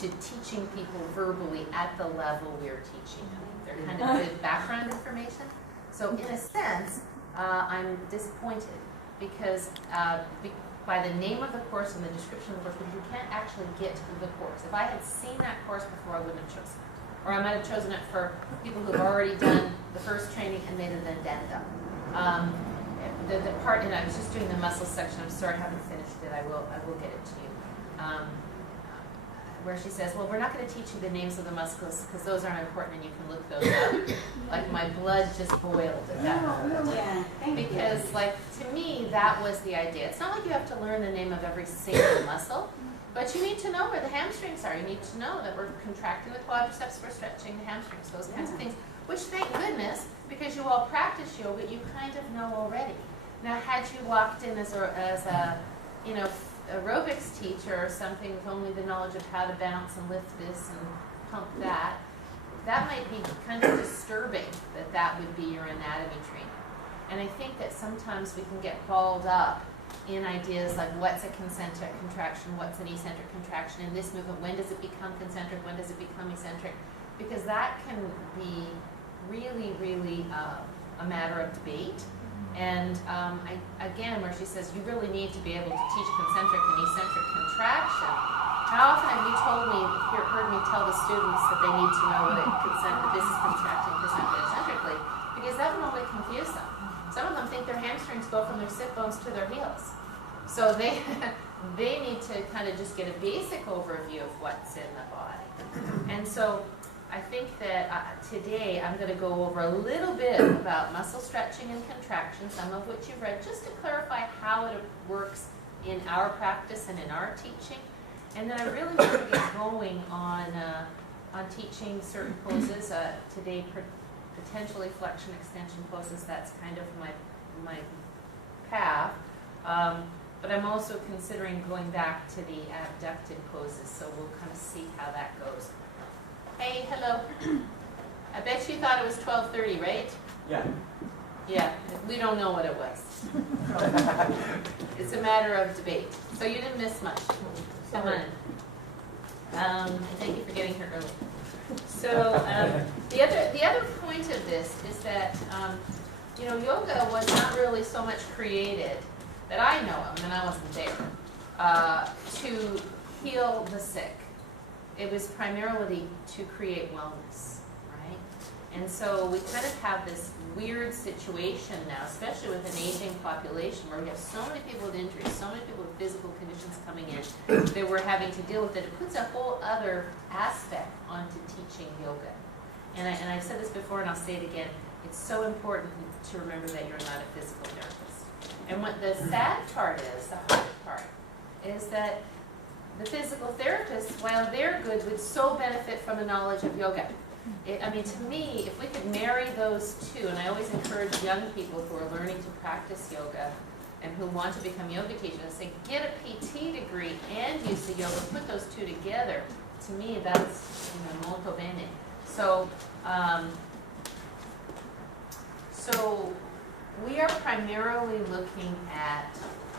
to teaching people verbally at the level we're teaching them. They're kind of good background information. So in a sense, I'm disappointed because by the name of the course and the description of the course, you can't actually get to the course. If I had seen that course before, I wouldn't have chosen it. Or I might have chosen it for people who've already done the first training and made an addendum. The part, and I was just doing the muscle section, I'm sorry I haven't finished it, I will get it to you. Where she says, well, we're not going to teach you the names of the muscles because those aren't important and you can look those up. Like my blood just boiled at that moment. Yeah, because like to me, that was the idea. It's not like you have to learn the name of every single muscle, but you need to know where the hamstrings are. You need to know that we're contracting the quadriceps, we're stretching the hamstrings, those kinds of things. Which thank goodness, because you all practice yoga, you kind of know already. Now had you walked in as a you know, aerobics teacher or something with only the knowledge of how to bounce and lift this and pump that, that might be kind of disturbing that would be your anatomy training. And I think that sometimes we can get balled up in ideas like what's a concentric contraction, what's an eccentric contraction in this movement, when does it become concentric, when does it become eccentric, because that can be really, really a matter of debate. And again, where she says you really need to be able to teach concentric and eccentric contraction. How often have you heard me tell the students that they need to know that this is contracting concentrically, because that would only confuse them. Some of them think their hamstrings go from their sit bones to their heels. So they need to kind of just get a basic overview of what's in the body. And so I think that today I'm going to go over a little bit about muscle stretching and contraction, some of which you've read, just to clarify how it works in our practice and in our teaching. And then I really want to get going on teaching certain poses. Today, potentially flexion extension poses. That's kind of my path. But I'm also considering going back to the abducted poses, so we'll kind of see how that goes. Hey, hello. I bet you thought it was 12:30, right? Yeah. Yeah, we don't know what it was. It's a matter of debate. So you didn't miss much. Come on. And thank you for getting here early. So the other point of this is that you know, yoga was not really so much created that I know of, and I wasn't there, to heal the sick. It was primarily to create wellness, right? And so we kind of have this weird situation now, especially with an aging population, where we have so many people with injuries, so many people with physical conditions coming in, that we're having to deal with it. It puts a whole other aspect onto teaching yoga. And I've said this before, and I'll say it again. It's so important to remember that you're not a physical therapist. And what the sad part is, the hard part, is that the physical therapists, while they're good, would so benefit from a knowledge of yoga. I mean, to me, if we could marry those two, and I always encourage young people who are learning to practice yoga and who want to become yoga teachers, and say, get a PT degree and use the yoga, put those two together. To me, that's, you know, molto bene. So we are primarily looking at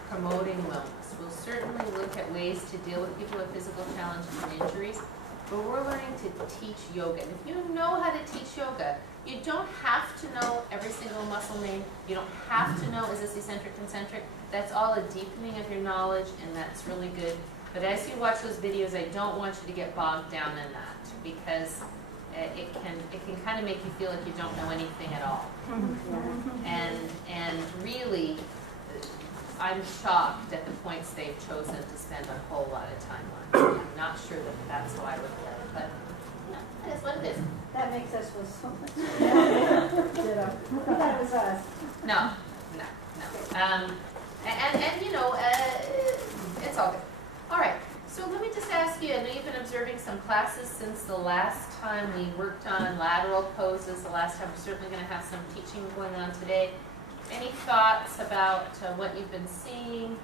promoting wellness. We'll certainly look at ways to deal with people with physical challenges and injuries, but we're learning to teach yoga. And if you know how to teach yoga, you don't have to know every single muscle name. You don't have to know, is this eccentric, concentric? That's all a deepening of your knowledge, and that's really good. But as you watch those videos, I don't want you to get bogged down in that, because it can kind of make you feel like you don't know anything at all. And really, I'm shocked at the points they've chosen to spend a whole lot of time on. I'm not sure that that's how I would play it, but you know, that is what it is. That makes us feel so much better. I thought it was us. No. And you know, it's all good. All right. So let me just ask you, I know you've been observing some classes since the last time we worked on lateral poses. The last time, we're certainly going to have some teaching going on today. Any thoughts about what you've been seeing?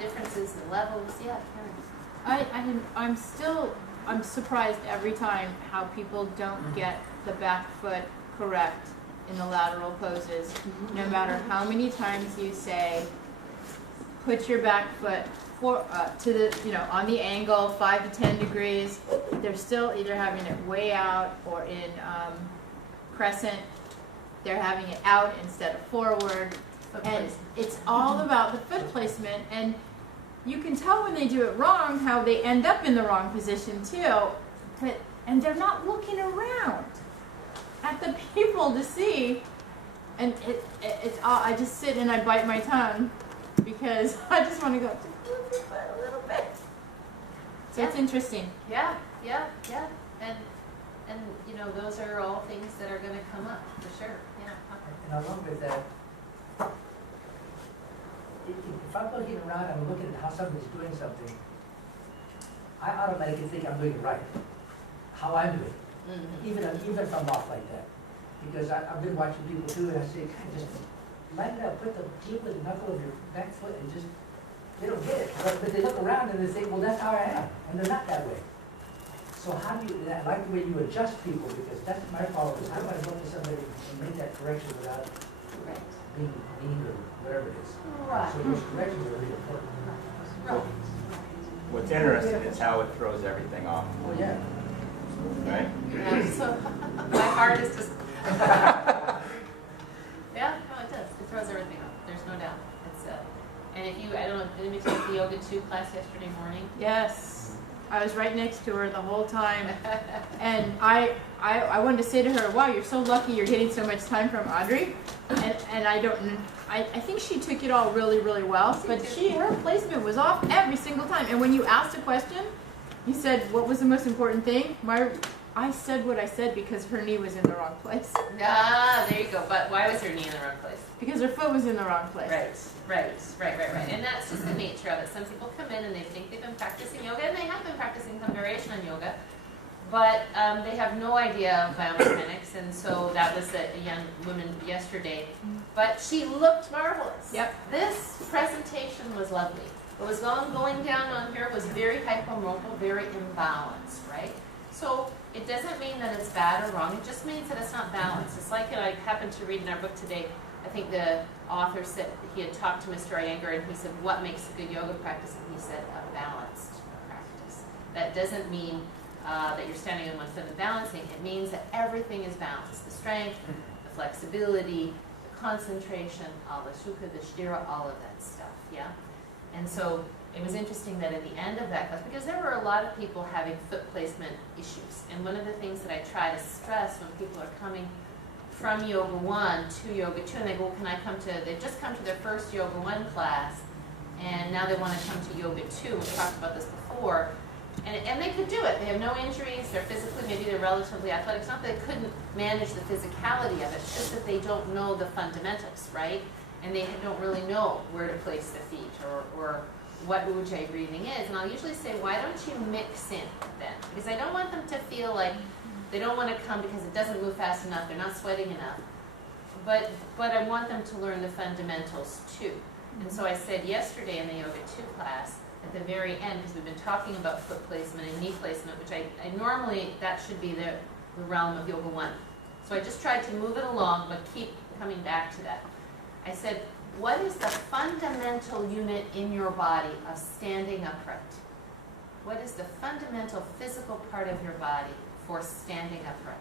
Differences in levels? Yeah, Karen. I'm surprised every time how people don't get the back foot correct in the lateral poses. No matter how many times you say, put your back foot to the, on the angle, 5 to 10 degrees. They're still either having it way out or in crescent. They're having it out instead of forward. And it's all about the foot placement. And you can tell when they do it wrong how they end up in the wrong position too. And they're not looking around at the people to see. And it's all, I just sit and I bite my tongue because I just want to go a little bit. So it's interesting. Yeah. And those are all things that are going to come up for sure. Yeah. And along with that, if I'm looking around and I'm looking at how somebody's doing something, I automatically think I'm doing it right. How I'm doing, even if I'm off like that, because I've been watching people too, and I say, God, just line it up, put the knuckle of your back foot, and just they don't get it, but they look around and they say, well, that's how I am, and they're not that way. So how do you? I like the way you adjust people, because that's my problem. Is how do I look at somebody and make that correction without being mean or whatever it is? Right. So those corrections are really important. Right. What's interesting is how it throws everything off, Oh yeah. right? Yeah, so my heart is just. Yeah, no, it does. It throws everything off. There's no doubt. It's and if you, I don't know, did you take the yoga 2 class yesterday morning? Yes. I was right next to her the whole time. And I wanted to say to her, wow, you're so lucky you're getting so much time from Audrey. And I think she took it all really, really well. But her placement was off every single time. And when you asked a question, you said, what was the most important thing? I said what I said because her knee was in the wrong place. Ah, there you go. But why was her knee in the wrong place? Because her foot was in the wrong place. Right. And that's just the nature of it. Some people come in and they think they've been practicing yoga, and they have been practicing some variation on yoga, but they have no idea of biomechanics, and so that was a young woman yesterday. But she looked marvelous. Yep. This presentation was lovely. What was going down on here was very hypomobile, very imbalanced, right? So it doesn't mean that it's bad or wrong. It just means that it's not balanced. It's like, I happened to read in our book today, I think the author said he had talked to Mr. Iyengar and he said, what makes a good yoga practice? And he said, a balanced practice. That doesn't mean that you're standing on one foot and balancing. It means that everything is balanced. The strength, the flexibility, the concentration, all the sukha, the sthira, all of that stuff, yeah? And so it was interesting that at the end of that class, because there were a lot of people having foot placement issues, and one of the things that I try to stress when people are coming from Yoga 1 to Yoga 2, and they go, can I come to, they've just come to their first Yoga 1 class, and now they want to come to Yoga 2, we talked about this before, and they could do it. They have no injuries, they're physically, maybe they're relatively athletic. It's not that they couldn't manage the physicality of it, it's just that they don't know the fundamentals, right? And they don't really know where to place the feet, or what Ujjayi breathing is. And I'll usually say, why don't you mix in then? Because I don't want them to feel like they don't want to come because it doesn't move fast enough, they're not sweating enough. But I want them to learn the fundamentals too. And so I said yesterday in the Yoga 2 class, at the very end, because we've been talking about foot placement and knee placement, which I normally, that should be the realm of Yoga 1. So I just tried to move it along, but keep coming back to that. I said, what is the fundamental unit in your body of standing upright? What is the fundamental physical part of your body for standing upright?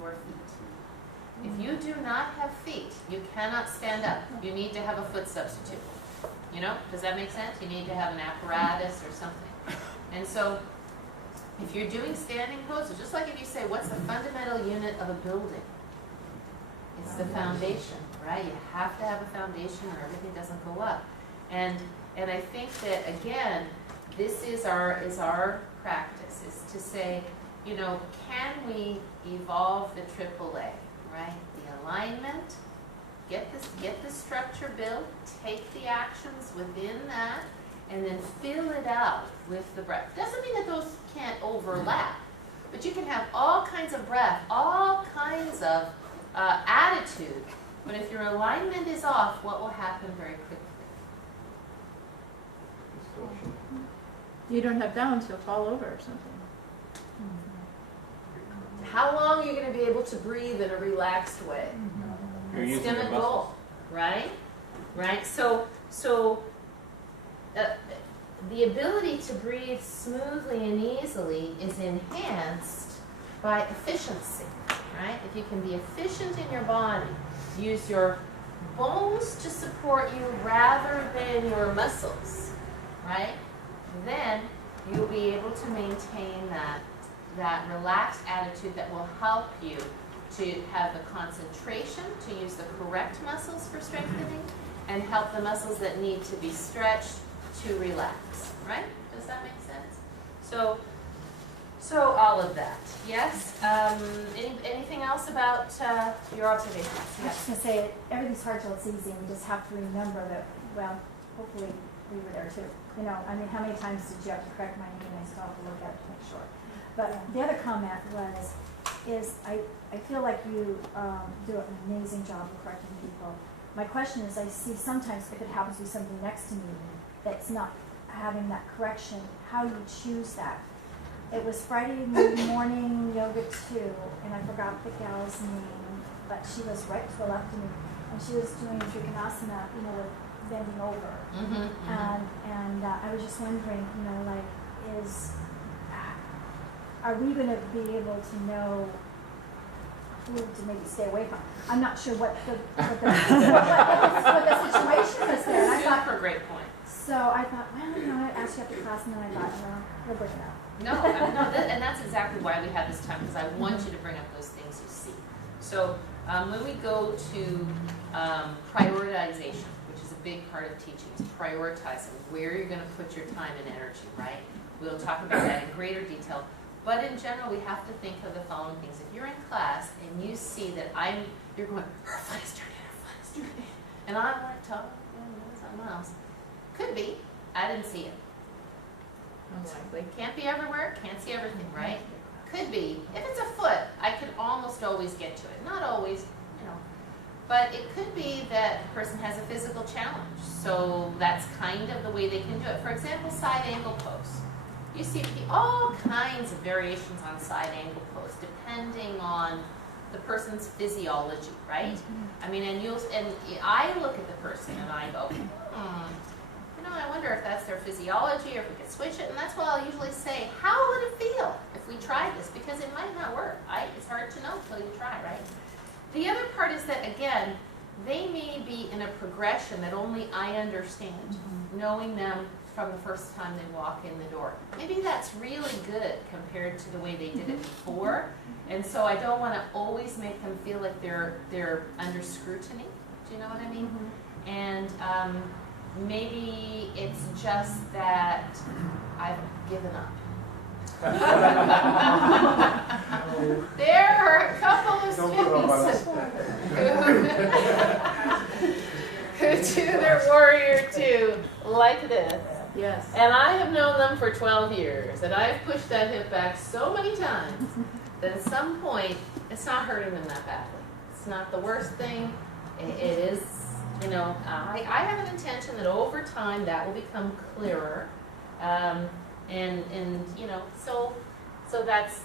Your feet. If you do not have feet, you cannot stand up. You need to have a foot substitute. You know, does that make sense? You need to have an apparatus or something. And so, if you're doing standing poses, just like if you say, what's the fundamental unit of a building? It's the foundation, right? You have to have a foundation or everything doesn't go up. And I think that, again, this is our practice, is to say, you know, can we evolve the AAA, right? The alignment, get the structure built, take the actions within that, and then fill it out with the breath. Doesn't mean that those can't overlap, but you can have all kinds of breath, all kinds of attitude, but if your alignment is off, what will happen very quickly? You don't have balance, you'll fall over or something. How long are you going to be able to breathe in a relaxed way? You're using Stem your and muscles. goal. right? Right? So the ability to breathe smoothly and easily is enhanced by efficiency, right? If you can be efficient in your body, use your bones to support you rather than your muscles, right? Then you'll be able to maintain that relaxed attitude that will help you to have the concentration to use the correct muscles for strengthening and help the muscles that need to be stretched to relax, right? Does that make sense? So all of that, yes? Anything else about your observations? I was just gonna say, everything's hard till it's easy, and we just have to remember that, well, hopefully we were there too. You know, I mean, how many times did you have to correct my name? I still have to look at it to make sure. But the other comment is I feel like you do an amazing job of correcting people. My question is, I see sometimes if it happens to be somebody next to me that's not having that correction, how you choose that. It was Friday morning yoga too, and I forgot the gal's name, but she was right to the left of me, and she was doing Trikonasana, you know, with bending over. And I was just wondering, you know, like, are we going to be able to know who to maybe stay away from? I'm not sure what the situation was there. And I thought, super great point. so I thought, well, you know, I asked you after class, and then I thought, well, we'll bring it up. And that's exactly why we have this time, because I want you to bring up those things you see. So when we go to prioritization, which is a big part of teaching, is prioritizing where you're going to put your time and energy, right? We'll talk about that in greater detail. But in general, we have to think of the following things. If you're in class and you see that you're going, her foot is turning, and I'm like, something else. Could be. I didn't see it. Unlikely. Can't be everywhere, can't see everything, right? Could be. If it's a foot, I could almost always get to it. Not always, you know. But it could be that the person has a physical challenge. So that's kind of the way they can do it. For example, side angle pose. You see all kinds of variations on side angle pose, depending on the person's physiology, right? I mean, and I look at the person and I go, I wonder if that's their physiology or if we could switch it. And that's why I'll usually say, how would it feel if we tried this? Because it might not work, right? It's hard to know until you try, right? The other part is that, again, they may be in a progression that only I understand, knowing them from the first time they walk in the door. Maybe that's really good compared to the way they did it before. And so I don't want to always make them feel like they're under scrutiny. Do you know what I mean? And maybe it's just that I've given up. There are a couple of students who do their Warrior Two like this. Yes. And I have known them for 12 years, and I have pushed that hip back so many times that at some point, it's not hurting them that badly. It's not the worst thing. It is, you know, I have an intention that over time that will become clearer. And you know, so that's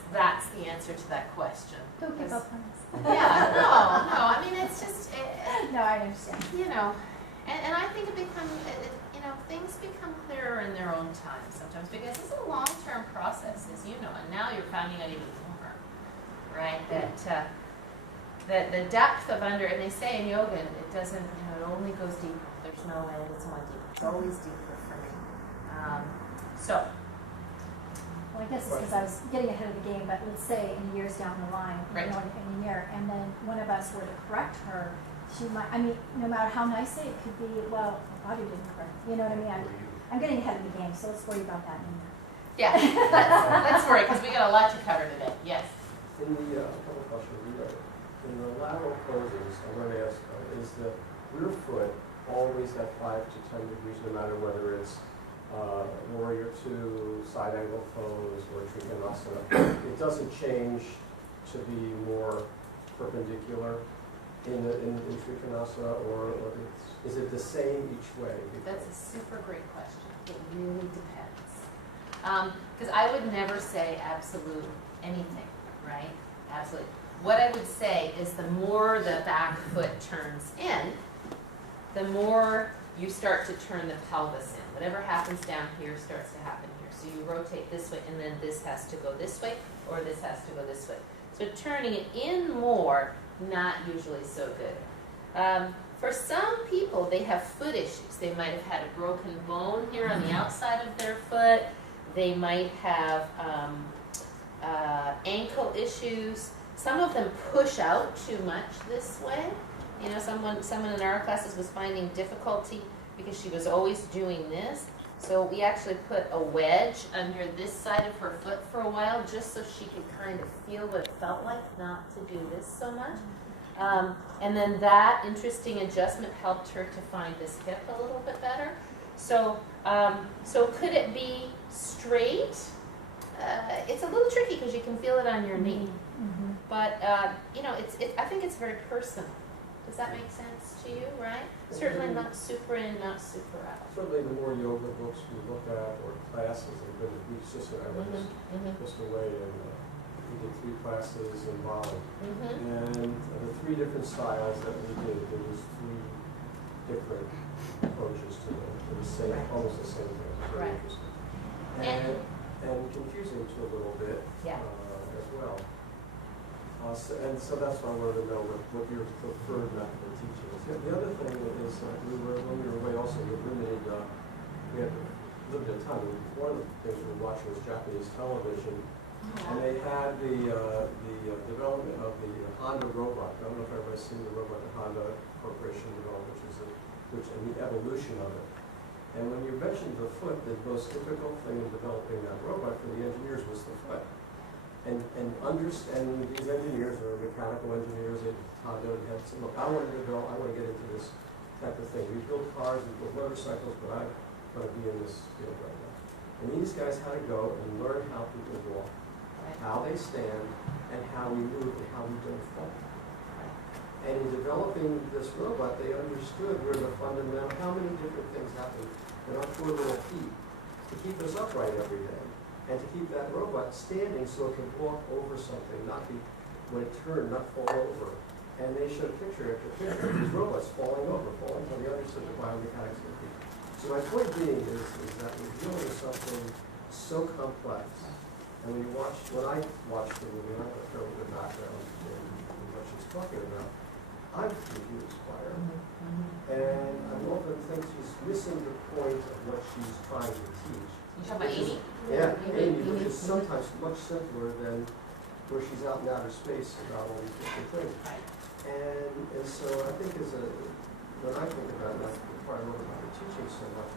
the answer to that question. Don't give up on us. Yeah, no, I mean, it's just, No, I understand. you know, and I think you know, things become clearer in their own time sometimes, because it's a long-term process, as you know, and now you're finding out even more, right? That the depth of and they say in yoga, it doesn't, you know, it only goes deeper. There's no end, it's only deeper. It's always deeper for me. Well, I guess it's because I was getting ahead of the game, but let's say in years down the line, Right. you know, in a year, and then one of us were to correct her, she might, I mean, no matter how nicely it could be, well, my body didn't correct, you know what I mean? I'm getting ahead of the game, so let's worry about that in a minute. Yeah, let's worry, because we got a lot to cover today. Yes. In the, a couple of questions, in the lateral poses, I'm going to ask, is the rear foot always at 5 to 10 degrees, no matter whether it's Warrior Two, side angle pose, or Trikonasana? It doesn't change to be more perpendicular in Trikonasana, or is it the same each way? That's a super great question. It really depends. Because I would never say absolute anything, right? Absolutely. What I would say is the more the back foot turns in, the more you start to turn the pelvis in. Whatever happens down here starts to happen here. So you rotate this way, and then this has to go this way, or this has to go this way. So turning it in more, not usually so good. For some people, they have foot issues. They might have had a broken bone here on the outside of their foot. They might have ankle issues. Some of them push out too much this way. You know, someone in our classes was finding difficulty because she was always doing this. So we actually put a wedge under this side of her foot for a while just so she could kind of feel what it felt like not to do this so much. And then that interesting adjustment helped her to find this hip a little bit better. So, so could it be straight? It's a little tricky because you can feel it on your knee. Mm-hmm. But, you know, I think it's very personal. Does that make sense to you, right? Certainly not super in, not super out. Certainly the more yoga books we look at, or classes, and we sister and I were just away, and we did 3 classes in Bali. And the 3 different styles that we did, there was 3 different approaches to the same, almost the same thing. It was very Right. interesting. And confusing to a little bit as well. So that's why I wanted to know what your preferred method of teaching is. The other thing is when we were away also, we had limited time. One of the things we were watching was Japanese television, and they had the development of the Honda robot. I don't know if everybody's seen the robot the Honda Corporation developed, and the evolution of it. And when you mentioned the foot, the most difficult thing in developing that robot for the engineers was the foot. And understanding these engineers are mechanical engineers at Honda, and had some, look, I want to get into this type of thing. We build cars, we build motorcycles, but I'm going to be in this field right now. And these guys had to go and learn how people walk, how they stand, and how we move, and how we don't fall. And in developing this robot, they understood where the fundamental, how many different things happen in our poor little feet to keep us upright every day, and to keep that robot standing so it can walk over something, not be, when it turned, not fall over. And they showed picture after picture of these robots falling until they understood the biomechanics of feet. So my point being is that we're dealing with something so complex. And when I watch the movie, and I have a fairly good background in what she's talking about, I'm confused by her. And I often think she's missing the point of what she's trying to teach. You talking about Amy? Yeah, Amy, which is sometimes much simpler than where she's out in outer space about all these different things. And so I think when I think about it, that's why I love about her teaching so much,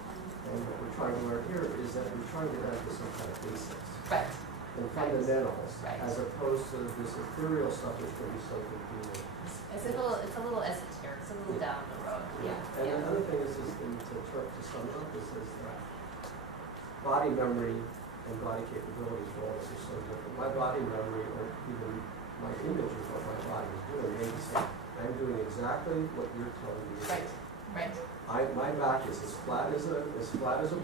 and what we're trying to learn here is that we're trying to get into some kind of basics. Right. And fundamentals, Right. as opposed to this ethereal stuff which can be so confusing. It's a little esoteric. It's a little down the road. Yeah. And the other thing is to sum up is that body memory and body capabilities for all of us are so different. My body memory, or even my image of what my body is doing, may be saying, I'm doing exactly what you're telling me to do. Right. My back is as flat as a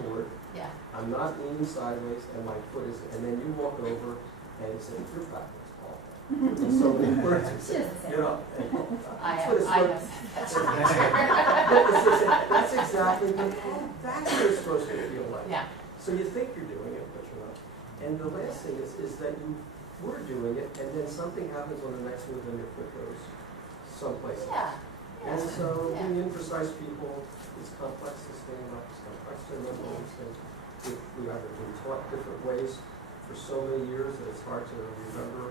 board. Yeah. I'm not leaning sideways, and my foot is. And then you walk over, and you say, "Your back is awful." And so many words. You know. That's exactly what that's what it's supposed to feel like. Yeah. So you think you're doing it, but you're not. And the last thing is that you were doing it, and then something happens on the next move, and your foot goes someplace else. Yeah. And so being imprecise people, it's complex to stand up, it's complex to remember these things. We have been taught different ways for so many years that it's hard to remember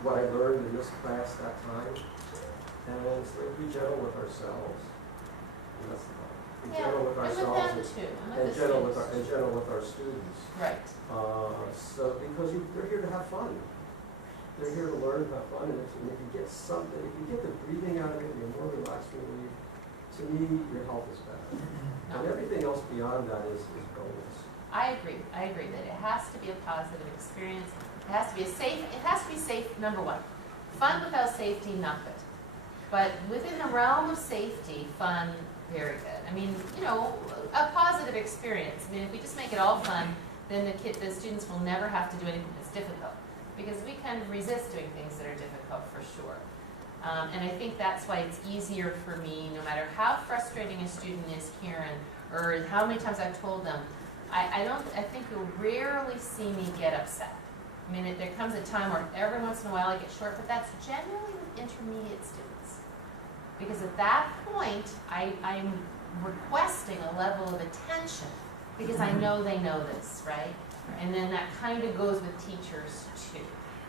what I learned in this class that time. And it's like be gentle with ourselves. And that's the problem. Be gentle with ourselves and gentle with our students. Right. So because they're here to have fun. They're here to learn and have fun, and if you get something, if you get the breathing out of it, and you're more relaxed when you leave, to me, your health is better. And everything else beyond that is bonus. I agree that it has to be a positive experience. It has to be safe, number one. Fun without safety, not good. But within the realm of safety, fun, very good. I mean, you know, a positive experience. I mean, if we just make it all fun, then the students will never have to do anything that's difficult. Because we kind of resist doing things that are difficult for sure. And I think that's why it's easier for me, no matter how frustrating a student is, Karen, or how many times I've told them, I think you'll rarely see me get upset. I mean, there comes a time where every once in a while I get short, but that's generally with intermediate students. Because at that point, I'm requesting a level of attention because I know they know this, right? And then that kind of goes with teachers too.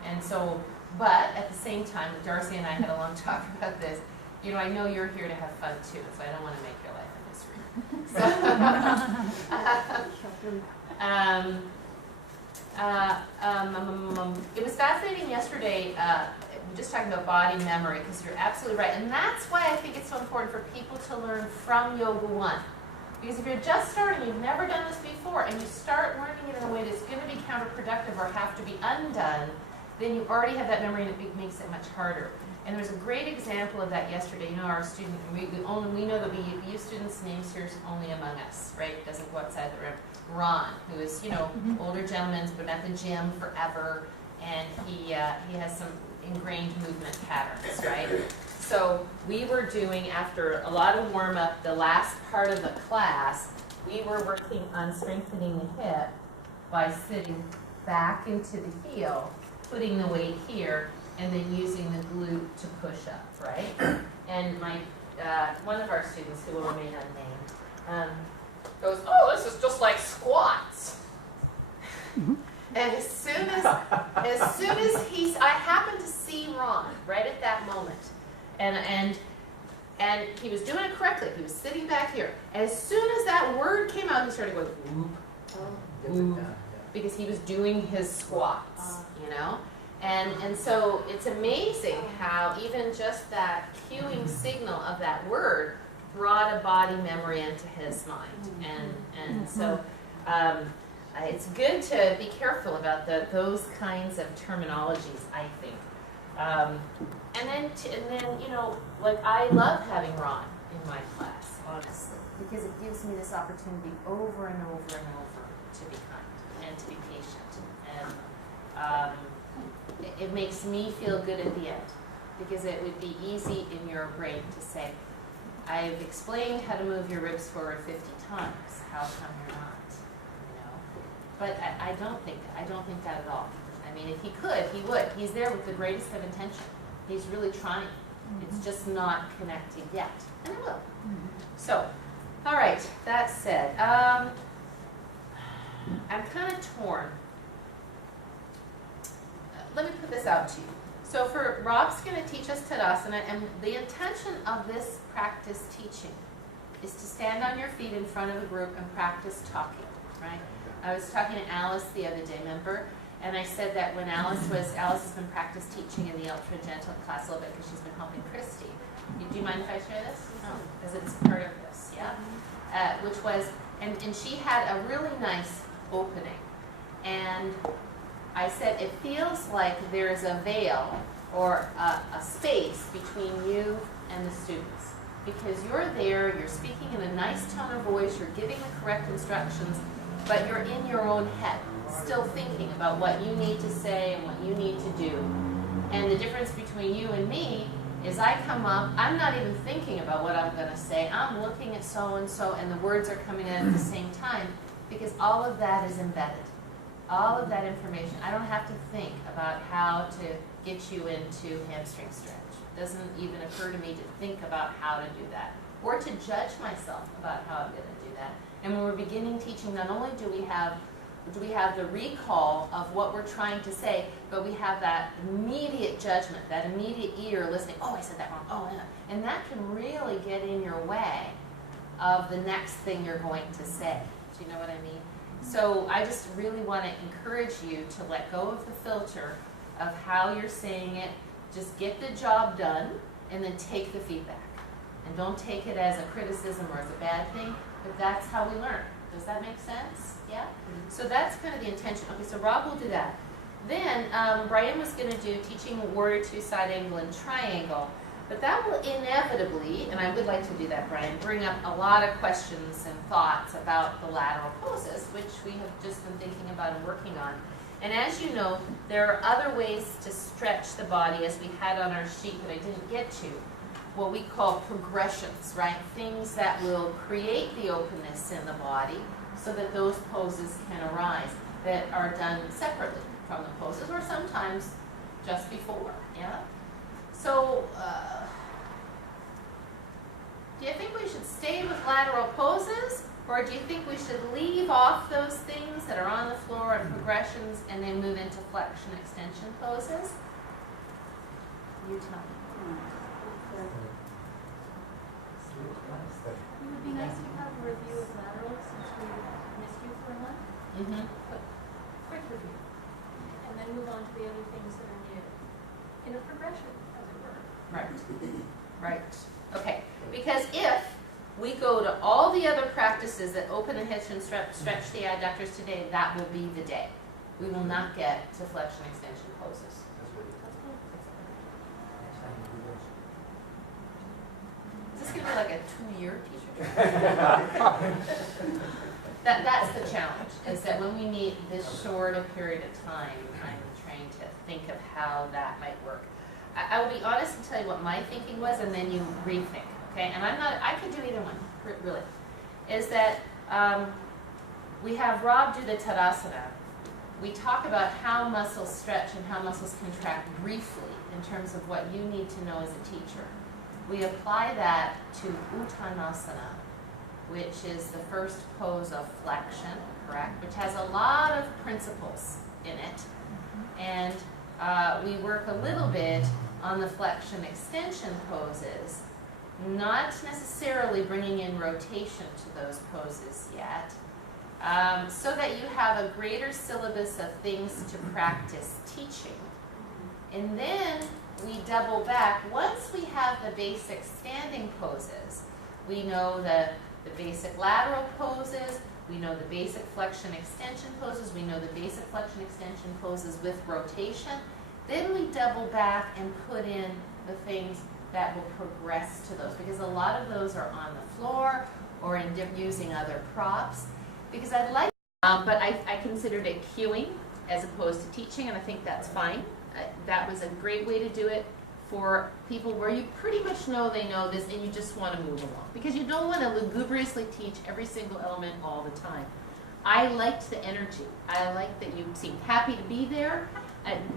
And so, but at the same time, Darcy and I had a long talk about this. You know, I know you're here to have fun too, so I don't want to make your life a misery. It was fascinating yesterday, just talking about body memory, because you're absolutely right. And that's why I think it's so important for people to learn from Yoga 1. Because if you're just starting, you've never done this before, and you start learning it in a way that's going to be counterproductive or have to be undone, then you already have that memory and it makes it much harder. And there's a great example of that yesterday. You know, our student, we know that we use students' names here only among us, right? It doesn't go outside the room. Ron, who is, you know, older gentleman's been at the gym forever, and he has some ingrained movement patterns, right? So we were doing, after a lot of warm-up, the last part of the class, we were working on strengthening the hip by sitting back into the heel, putting the weight here, and then using the glute to push up, right? And my one of our students, who will remain unnamed, goes, "Oh, this is just like squats." And as soon as I happened to see Ron right at that moment, and he was doing it correctly. He was sitting back here. As soon as that word came out, he started going whoop, whoop, because he was doing his squats, you know. And so it's amazing how even just that cueing signal of that word brought a body memory into his mind. And so it's good to be careful about those kinds of terminologies, I think. And then, you know, like, I love having Ron in my class, honestly, because it gives me this opportunity over and over and over to be kind and to be patient. And it makes me feel good at the end, because it would be easy in your brain to say, I've explained how to move your ribs forward 50 times. How come you're not? You know? But I don't think that at all. I mean, if he could, he would. He's there with the greatest of intention. He's really trying. It's just not connected yet. And it will. So, all right, that said, I'm kind of torn. Let me put this out to you. So Rob's going to teach us Tadasana, and the intention of this practice teaching is to stand on your feet in front of a group and practice talking, right? I was talking to Alice the other day, remember? And I said that when Alice has been practice teaching in the Ultra Gentle class a little bit because she's been helping Christy. Do you mind if I share this? No, because it's part of this, yeah? Which was, and she had a really nice opening. And I said, it feels like there's a veil or a space between you and the students. Because you're there, you're speaking in a nice tone of voice, you're giving the correct instructions, but you're in your own head, still thinking about what you need to say and what you need to do. And the difference between you and me is I come up, I'm not even thinking about what I'm going to say. I'm looking at so-and-so, and the words are coming in at the same time, because all of that is embedded. All of that information. I don't have to think about how to get you into hamstring stretch. It doesn't even occur to me to think about how to do that, or to judge myself about how I'm going to do that. And when we're beginning teaching, not only do we have the recall of what we're trying to say, but we have that immediate judgment, that immediate ear listening. Oh, I said that wrong. Oh, yeah. And that can really get in your way of the next thing you're going to say. Do you know what I mean? So I just really want to encourage you to let go of the filter of how you're saying it. Just get the job done, and then take the feedback. And don't take it as a criticism or as a bad thing, but that's how we learn. Does that make sense? Yeah? So that's kind of the intention. Okay, so Rob will do that. Then Brian was going to do teaching Warrior Two, Side Angle, and Triangle. But that will inevitably, and I would like to do that, Brian, bring up a lot of questions and thoughts about the lateral poses, which we have just been thinking about and working on. And as you know, there are other ways to stretch the body, as we had on our sheet that I didn't get to, what we call progressions, right? Things that will create the openness in the body so that those poses can arise, that are done separately from the poses, or sometimes just before, yeah? So, do you think we should stay with lateral poses, or do you think we should leave off those things that are on the floor and progressions and then move into flexion extension poses? You tell me. It would be nice to have a review of lateral since we missed you for a month. Mm-hmm. Quick review. And then move on to the other things that are new. In a progression, as it were. Right. Right. Okay. Because if we go to all the other practices that open the hips and stretch the adductors today, that will be the day. We will not get to flexion extension poses. Is this going to be like a 2-year teacher training? That's the challenge, is that when we meet this short a period of time, I'm trying to think of how that might work. I will be honest and tell you what my thinking was, and then you rethink, okay? And I could do either one, really. Is that we have Rob do the Tadasana. We talk about how muscles stretch and how muscles contract briefly in terms of what you need to know as a teacher. We apply that to Uttanasana, which is the first pose of flexion, correct? Which has a lot of principles in it. And we work a little bit on the flexion extension poses, not necessarily bringing in rotation to those poses yet, so that you have a greater syllabus of things to practice teaching. And then we double back. Once we have the basic standing poses, we know the basic lateral poses, we know the basic flexion extension poses, we know the basic flexion extension poses with rotation. Then we double back and put in the things that will progress to those, because a lot of those are on the floor or in using other props. Because I'd like, but I considered it cueing as opposed to teaching, and I think that's fine. That was a great way to do it for people where you pretty much know they know this and you just want to move along. Because you don't want to lugubriously teach every single element all the time. I liked the energy. I liked that you seemed happy to be there.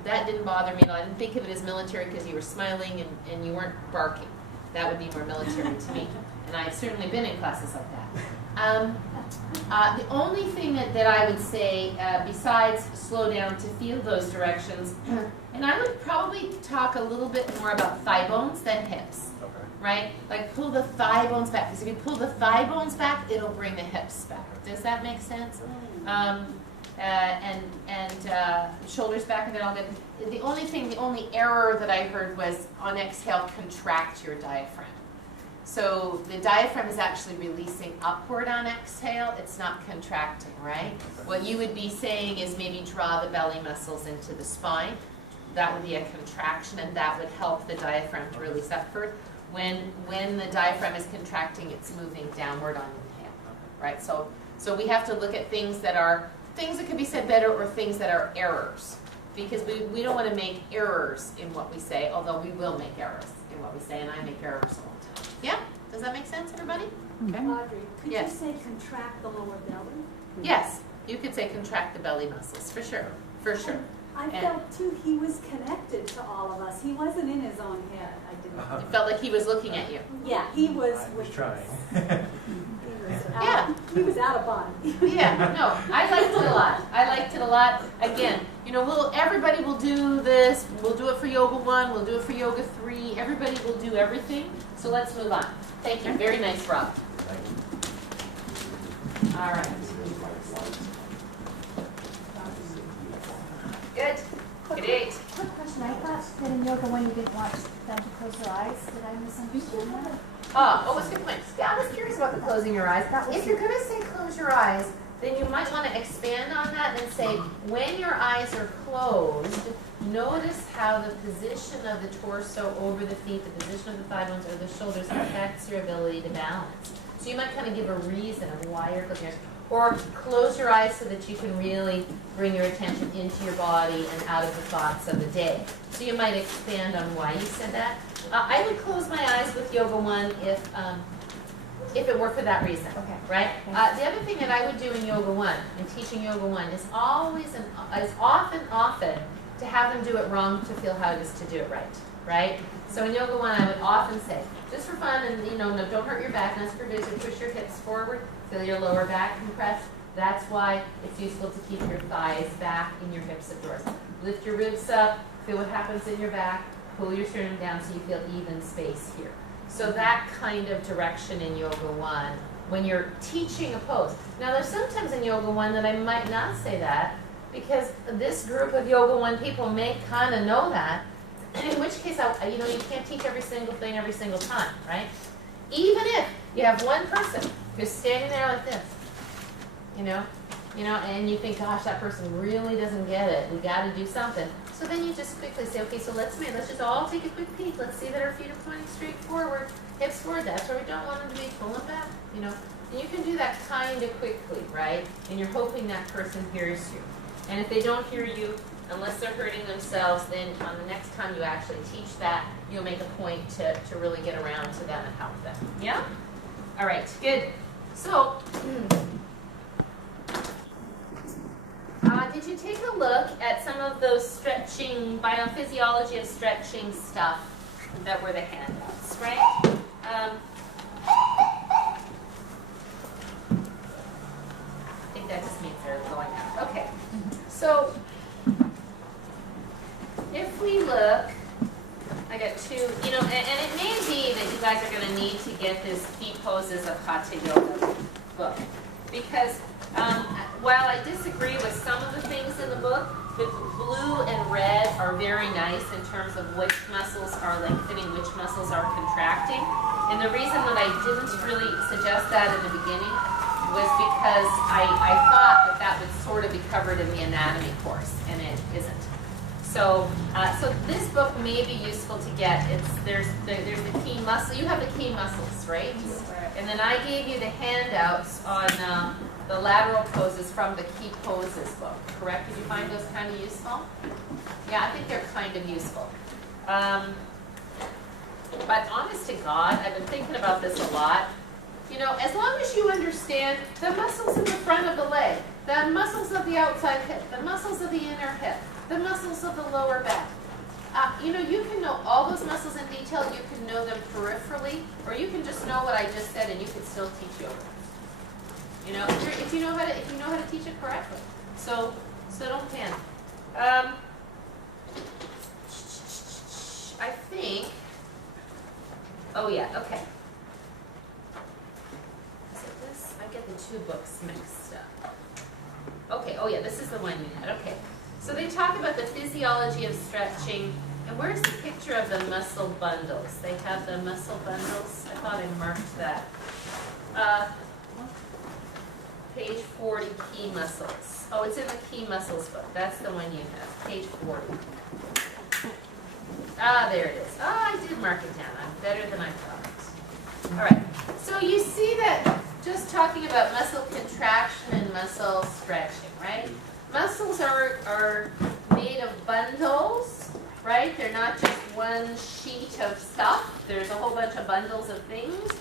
That didn't bother me at all. I didn't think of it as military because you were smiling and you weren't barking. That would be more military to me. And I've certainly been in classes like that. The only thing that I would say, besides slow down to feel those directions, and I would probably talk a little bit more about thigh bones than hips, right? Like pull the thigh bones back, because if you pull the thigh bones back, it'll bring the hips back. Does that make sense? Shoulders back, and then I'll get, the only error that I heard was on exhale, contract your diaphragm. So the diaphragm is actually releasing upward on exhale. It's not contracting, right? What you would be saying is maybe draw the belly muscles into the spine. That would be a contraction, and that would help the diaphragm to release upward. When the diaphragm is contracting, it's moving downward on inhale, right? So we have to look at things that could be said better, or things that are errors. Because we don't want to make errors in what we say, although we will make errors in what we say, and I make errors all the time. Yeah? Does that make sense, everybody? Okay. Audrey, could Yes. you say contract the lower belly? Yes, you could say contract the belly muscles, for sure, for sure. I And- felt too he was connected to all of us. He wasn't in his own head. I didn't. It felt like he was looking at you. Yeah, he was I was with trying. us. Yeah. He was out of body. Yeah, no, I liked it a lot. I liked it a lot. Again, everybody will do this. We'll do it for Yoga 1. We'll do it for Yoga 3. Everybody will do everything. So let's move on. Thank you. Very nice, Rob. All right. Good. Good 8. Quick question, I thought that in yoga when you didn't watch them to close their eyes, did I misunderstand that? Oh, it's a good point. Yeah, I was curious about the closing your eyes. If you're going to say close your eyes, then you might want to expand on that and say, when your eyes are closed, notice how the position of the torso over the feet, the position of the thigh bones or the shoulders affects your ability to balance. So you might kind of give a reason of why you're closing your eyes. Or close your eyes so that you can really bring your attention into your body and out of the thoughts of the day. So you might expand on why you said that. I would close my eyes with Yoga One if it were for that reason. Okay. Right? The other thing that I would do in Yoga One, in teaching Yoga One, is always and is often to have them do it wrong to feel how it is to do it right. Right? So in Yoga One, I would often say, just for fun, and no, don't hurt your back, not supervision, push your hips forward, feel your lower back compress. That's why it's useful to keep your thighs back and your hips at doors. Lift your ribs up, feel what happens in your back, pull your sternum down so you feel even space here. So that kind of direction in Yoga One when you're teaching a pose. Now there's sometimes in Yoga One that I might not say that because this group of Yoga One people may kind of know that, in which case, you can't teach every single thing every single time, right? Even if you have one person who's standing there like this, and you think, gosh, that person really doesn't get it. We got to do something. So then you just quickly say, okay, so let's just all take a quick peek. Let's see that our feet are pointing straight forward, hips forward. That's where we don't want them to be. Pull them back, And you can do that kind of quickly, right? And you're hoping that person hears you. And if they don't hear you, unless they're hurting themselves, then on the next time you actually teach that, you'll make a point to really get around to them and help them. Yeah? All right, good. So, did you take a look at some of those stretching, biophysiology of stretching stuff that were the handouts, right? I think that just means they're going out. Okay. So, if we look, I got two, and it may be that you guys are going to need to get this Key Poses of Hatha Yoga book. Because while I disagree with some of the things in the book, the blue and red are very nice in terms of which muscles are lengthening, which muscles are contracting. And the reason that I didn't really suggest that in the beginning was because I thought that would sort of be covered in the anatomy course, and it isn't. So this book may be useful to get. There's the key muscle. You have the key muscles, right? And then I gave you the handouts on the lateral poses from the Key Poses book. Correct? Did you find those kind of useful? Yeah, I think they're kind of useful. But honest to God, I've been thinking about this a lot. As long as you understand the muscles in the front of the leg, the muscles of the outside hip, the muscles of the inner hip, the muscles of the lower back. You can know all those muscles in detail, you can know them peripherally, or you can just know what I just said and you can still teach yoga. If you know how to teach it correctly. So don't panic. I think, oh yeah, okay. Is it this? I get the two books mixed up. Okay, oh yeah, this is the one you had, okay. So they talk about the physiology of stretching, and where's the picture of the muscle bundles? They have the muscle bundles. I thought I marked that. Page 40, Key Muscles. Oh, it's in the Key Muscles book. That's the one you have, page 40. There it is. I did mark it down. I'm better than I thought. All right, so you see that just talking about muscle contraction and muscle stretching, right? Muscles are made of bundles, right? They're not just one sheet of stuff. There's a whole bunch of bundles of things,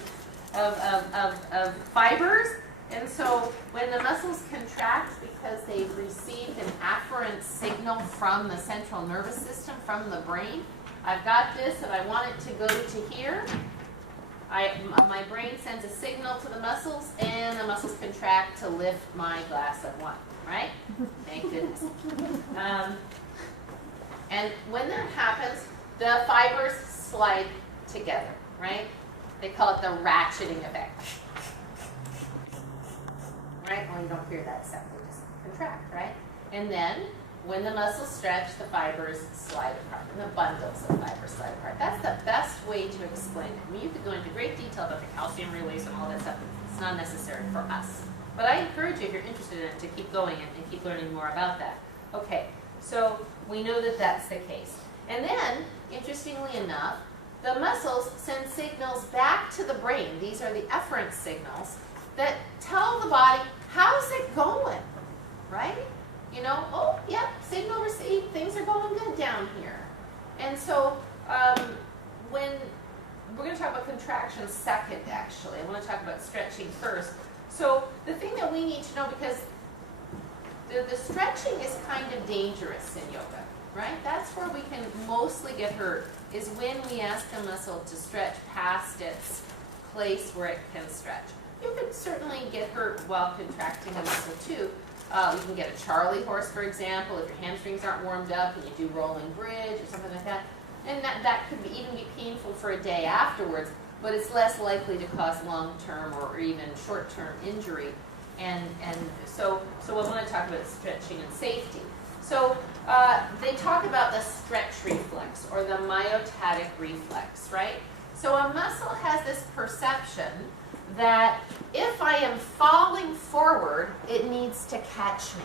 of fibers. And so when the muscles contract because they've received an afferent signal from the central nervous system, from the brain, I've got this and I want it to go to here. My brain sends a signal to the muscles and the muscles contract to lift my glass of wine. Right? Thank goodness. And when that happens, the fibers slide together, right? They call it the ratcheting effect. Right? Well, you don't hear that sound, they just contract, right? And then, when the muscles stretch, the fibers slide apart, and the bundles of fibers slide apart. That's the best way to explain it. I mean, you could go into great detail about the calcium release and all that stuff. It's not necessary for us. But I encourage you, if you're interested in it, to keep going and keep learning more about that. Okay, so we know that that's the case. And then, interestingly enough, the muscles send signals back to the brain. These are the efferent signals that tell the body how And so when we're going to talk about contraction second, actually. I want to talk about stretching first. So the thing that we need to know, because the stretching is kind of dangerous in yoga, right? That's where we can mostly get hurt, is when we ask a muscle to stretch past its place where it can stretch. You could certainly get hurt while contracting a muscle too. You can get a Charlie horse, for example, if your hamstrings aren't warmed up and you do rolling bridge or something like that. And that could even be painful for a day afterwards, but it's less likely to cause long-term or even short-term injury. And so I want to talk about stretching and safety. So they talk about the stretch reflex or the myotatic reflex, right? So a muscle has this perception that if I am falling forward, it needs to catch me,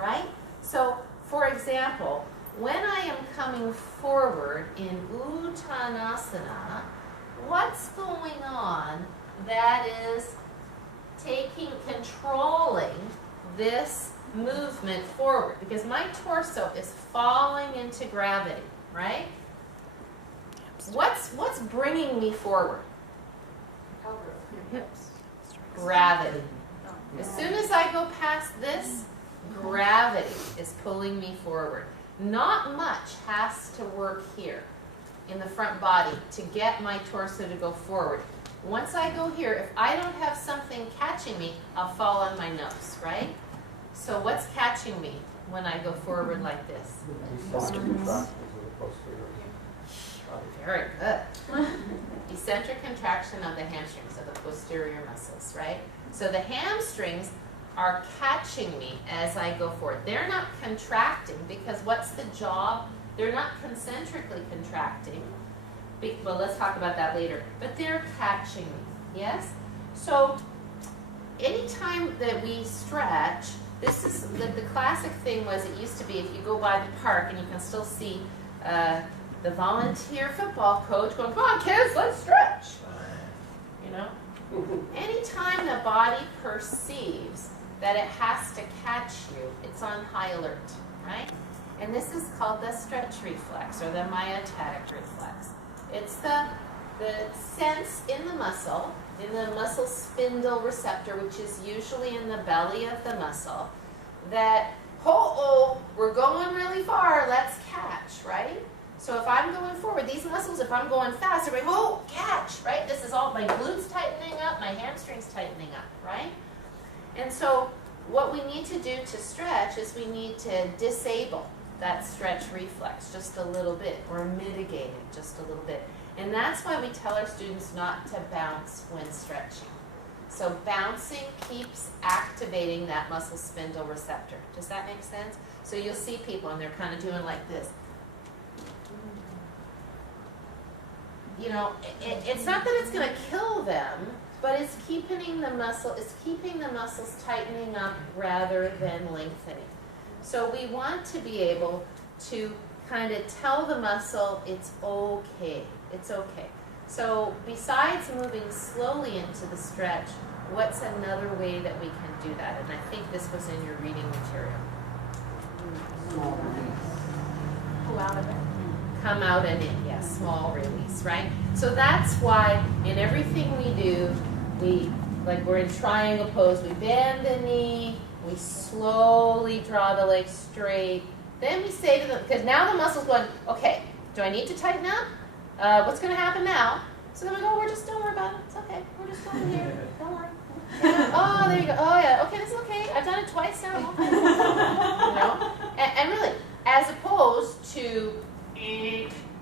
right? So, for example, when I am coming forward in Uttanasana, what's going on that is controlling this movement forward? Because my torso is falling into gravity, right? What's bringing me forward? Your hips. Gravity. As soon as I go past this, gravity is pulling me forward. Not much has to work here in the front body to get my torso to go forward. Once I go here, if I don't have something catching me, I'll fall on my nose, right? So what's catching me when I go forward like this? Very good. Eccentric contraction of the hamstrings, of the posterior muscles, right? So the hamstrings are catching me as I go forward. They're not contracting because what's the job? They're not concentrically contracting. Well, let's talk about that later. But they're catching me, yes? So anytime that we stretch, this is the classic thing was it used to be if you go by the park and you can still see the volunteer football coach going, come on kids, let's stretch. You know? Anytime the body perceives that it has to catch you, it's on high alert, right? And this is called the stretch reflex or the myotatic reflex. It's the sense in the muscle spindle receptor, which is usually in the belly of the muscle, that, oh, we're going really far, let's catch, right? So if I'm going forward, these muscles, if I'm going fast, they're going, oh, catch, right? This is all my glutes tightening up, my hamstrings tightening up, right? And so what we need to do to stretch is we need to disable that stretch reflex just a little bit or mitigate it just a little bit. And that's why we tell our students not to bounce when stretching. So bouncing keeps activating that muscle spindle receptor. Does that make sense? So you'll see people and they're kind of doing like this. You know, it's not that it's going to kill them, but it's keeping the muscles tightening up rather than lengthening. So we want to be able to kind of tell the muscle it's okay. It's okay. So besides moving slowly into the stretch, what's another way that we can do that? And I think this was in your reading material. Pull out of it. Come out and in, yes, small release, right? So that's why in everything we do, we're in triangle pose, we bend the knee, we slowly draw the leg straight. Then we say to them, because now the muscle's going, okay, do I need to tighten up? What's going to happen now? So then we go, don't worry about it. It's okay. We're just going here. Don't worry. Yeah. Oh, there you go. Oh, yeah. Okay, this is okay. I've done it twice now. Okay. You know? And really, as opposed to,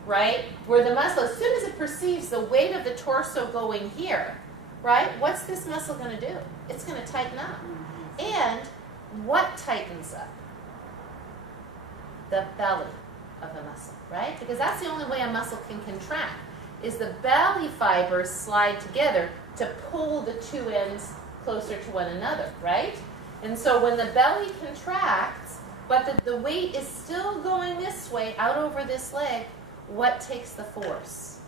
right, where the muscle, as soon as it perceives the weight of the torso going here, right, what's this muscle going to do? It's going to tighten up. And what tightens up? The belly of the muscle, right? Because that's the only way a muscle can contract, is the belly fibers slide together to pull the two ends closer to one another, right? And so when the belly contracts, but the weight is still going this way, out over this leg, what takes the force?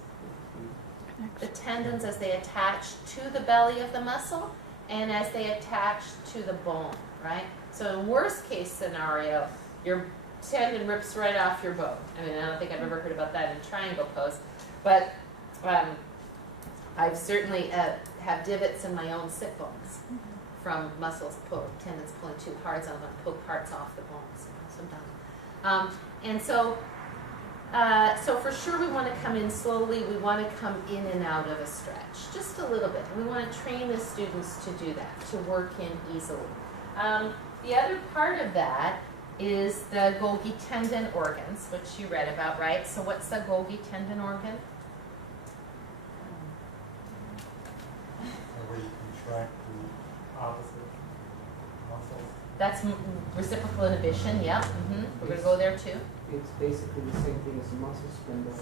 The tendons as they attach to the belly of the muscle and as they attach to the bone, right? So in worst case scenario, your tendon rips right off your bone. I mean, I don't think I've ever heard about that in triangle pose, but I've certainly have divots in my own sit bones from muscles, tendons pulling too hard, so I'm going to poke parts off the bones. So I'm done. And so for sure we want to come in slowly. We want to come in and out of a stretch, just a little bit. We want to train the students to do that, to work in easily. The other part of that is the Golgi tendon organs, which you read about, right? So what's the Golgi tendon organ? Where you contract the opposite muscles. That's reciprocal inhibition, yeah. We're going to go there too. It's basically the same thing as a muscle spindle,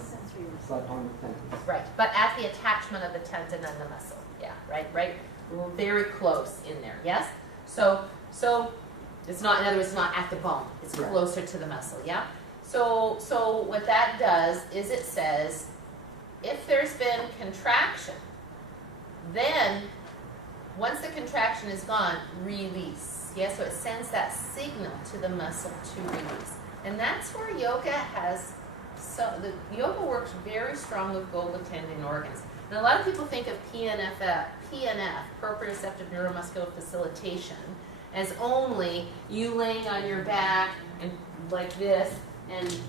but on the tendons. Right, but at the attachment of the tendon and the muscle. Yeah, right, very close in there, yes? So it's not, in other words, it's not at the bone. It's Right. closer to the muscle, yeah? So what that does is it says, if there's been contraction, then once the contraction is gone, release. Yeah, so it sends that signal to the muscle to release. And that's where yoga has, the yoga works very strong with Golgi tendon organs. And a lot of people think of PNF, proprioceptive neuromuscular facilitation, as only you laying on your back and like this, and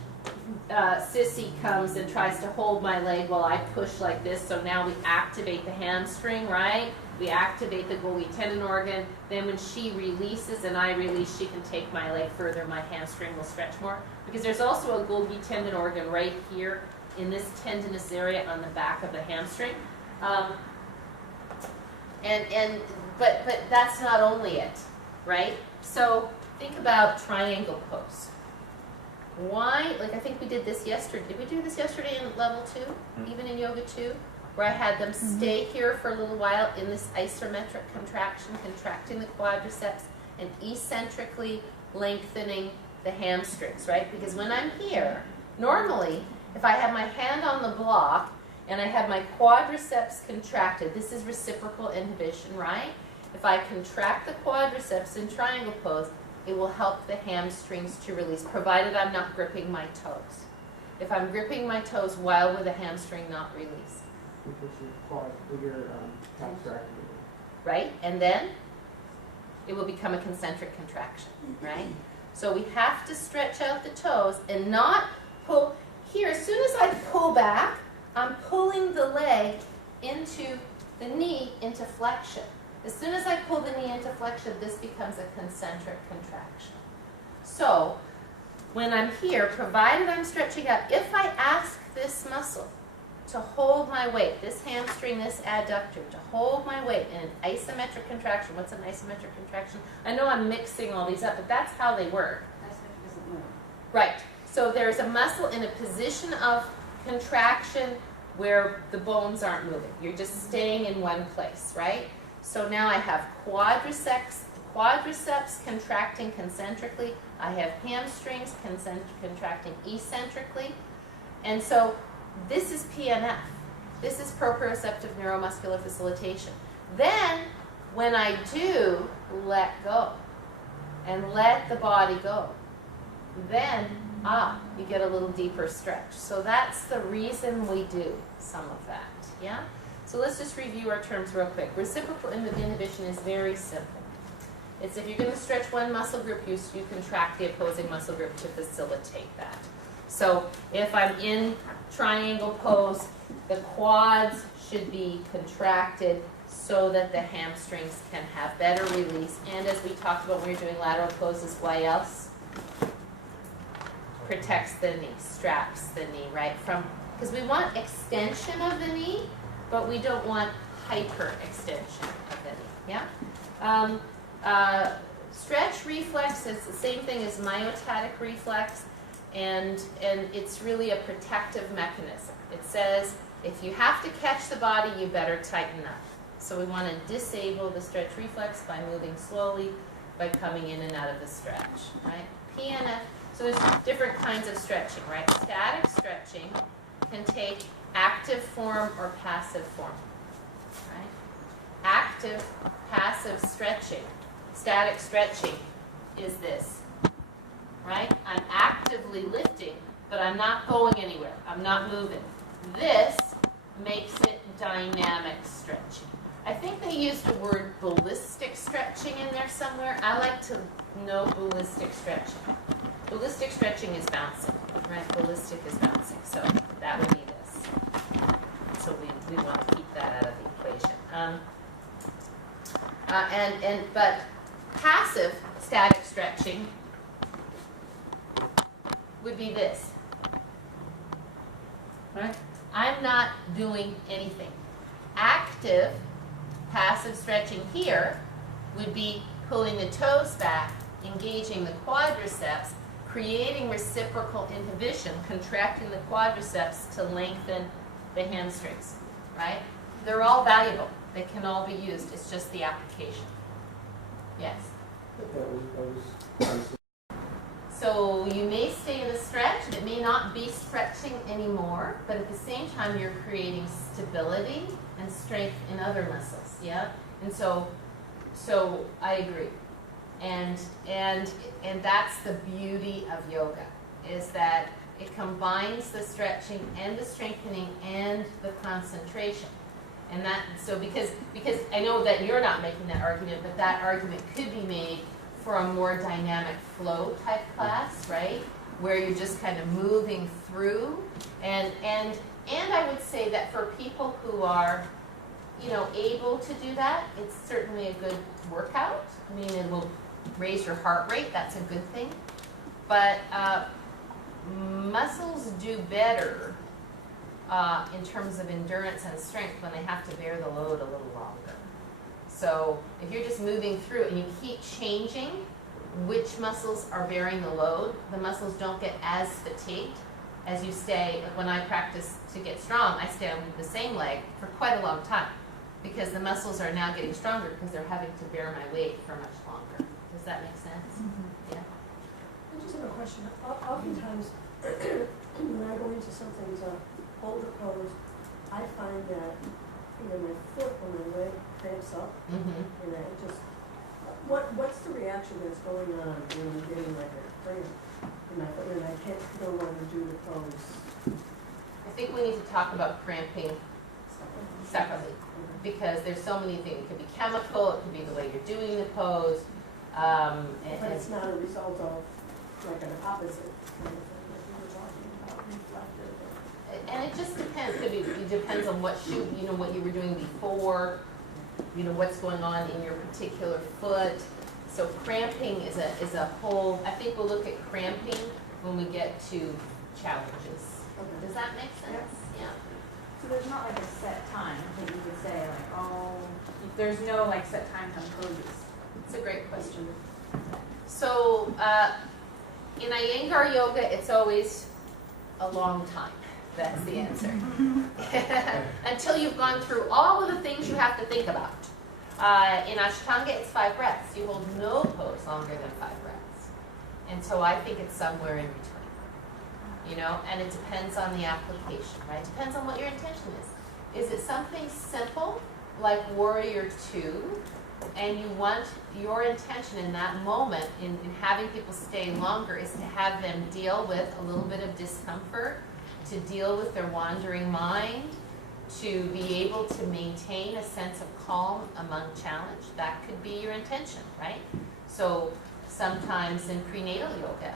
Sissy comes and tries to hold my leg while I push like this, so now we activate the hamstring, right? We activate the Golgi tendon organ. Then when she releases and I release, she can take my leg further, my hamstring will stretch more. Because there's also a Golgi tendon organ right here in this tendinous area on the back of the hamstring. But that's not only it, right? So think about triangle pose. Why, like I think we did this yesterday. Did we do this yesterday in level 2, even in yoga 2? Where I had them stay here for a little while in this isometric contraction, contracting the quadriceps and eccentrically lengthening the hamstrings, right? Because when I'm here, normally, if I have my hand on the block and I have my quadriceps contracted, this is reciprocal inhibition, right? If I contract the quadriceps in triangle pose, it will help the hamstrings to release, provided I'm not gripping my toes. If I'm gripping my toes, why will the hamstring not release? Because your quad, your calves are activated. Right? And then it will become a concentric contraction, right? So we have to stretch out the toes and not pull. Here, as soon as I pull back, I'm pulling the leg into the knee into flexion. As soon as I pull the knee into flexion, this becomes a concentric contraction. So when I'm here, provided I'm stretching out, if I ask this muscle to hold my weight, this hamstring, this adductor, to hold my weight in an isometric contraction. What's an isometric contraction? I know I'm mixing all these up, but that's how they work. Isometric doesn't move. Right. So there's a muscle in a position of contraction where the bones aren't moving. You're just staying in one place, right? So now I have quadriceps contracting concentrically. I have hamstrings contracting eccentrically. And so this is PNF. This is proprioceptive neuromuscular facilitation. Then, when I do let go and let the body go, then, you get a little deeper stretch. So that's the reason we do some of that, yeah? So let's just review our terms real quick. Reciprocal inhibition is very simple. It's if you're going to stretch one muscle group, you contract the opposing muscle group to facilitate that. So if I'm in triangle pose, the quads should be contracted so that the hamstrings can have better release. And as we talked about when we were doing lateral poses, why else? Protects the knee, straps the knee, right? Because we want extension of the knee, but we don't want hyper-extension of the knee, yeah? Stretch reflex is the same thing as myotatic reflex. And it's really a protective mechanism. It says if you have to catch the body, you better tighten up. So we want to disable the stretch reflex by moving slowly, by coming in and out of the stretch, right? PNF, so there's different kinds of stretching, right? Static stretching can take active form or passive form, right? Active, passive stretching, static stretching is this. right? I'm actively lifting, but I'm not going anywhere. I'm not moving. This makes it dynamic stretching. I think they used the word ballistic stretching in there somewhere. I like to know ballistic stretching. Ballistic stretching is bouncing, right? Ballistic is bouncing, so that would be this. So we want to keep that out of the equation. But passive static stretching would be this, right? I'm not doing anything. Active passive stretching here would be pulling the toes back, engaging the quadriceps, creating reciprocal inhibition, contracting the quadriceps to lengthen the hamstrings, right? They're all valuable. They can all be used. It's just the application. Yes? So you may stay in a stretch, and it may not be stretching anymore, but at the same time you're creating stability and strength in other muscles, yeah? And so I agree. And that's the beauty of yoga, is that it combines the stretching and the strengthening and the concentration. And that, so because I know that you're not making that argument, but that argument could be made for a more dynamic flow type class, right? Where you're just kind of moving through. And I would say that for people who are, you know, able to do that, it's certainly a good workout. I mean, it will raise your heart rate. That's a good thing. But muscles do better in terms of endurance and strength when they have to bear the load a little longer. So if you're just moving through and you keep changing which muscles are bearing the load, the muscles don't get as fatigued as you stay. Like when I practice to get strong, I stay on the same leg for quite a long time because the muscles are now getting stronger because they're having to bear my weight for much longer. Does that make sense? Mm-hmm. Yeah. I just have a question. Oftentimes, when I go into something's a holder pose, I find that either my foot or my leg cramps up, and I just, what's the reaction that's going on when I'm getting like a cramp in my foot and I can't no longer do the pose? I think we need to talk about cramping separately because there's so many things. It could be chemical, it could be the way you're doing the pose. But it's not a result of like an opposite kind of thing that we were talking about, reflective. And it just depends. It depends on what shoe, you know, what you were doing before, you know, what's going on in your particular foot. So cramping is a whole. I think we'll look at cramping when we get to challenges. Okay. Does that make sense? Yeah. So there's not like a set time that you would say like, oh, there's no like set time on poses. It's a great question. So in Iyengar yoga, it's always a long time. That's the answer. Until you've gone through all of the things you have to think about. In Ashtanga, it's 5 breaths. You hold no pose longer than 5 breaths. And so I think it's somewhere in between. You know, and it depends on the application, right? It depends on what your intention is. Is it something simple, like Warrior 2, and you want your intention in that moment in having people stay longer is to have them deal with a little bit of discomfort, to deal with their wandering mind, to be able to maintain a sense of calm among challenge. That could be your intention, right? So sometimes in prenatal yoga,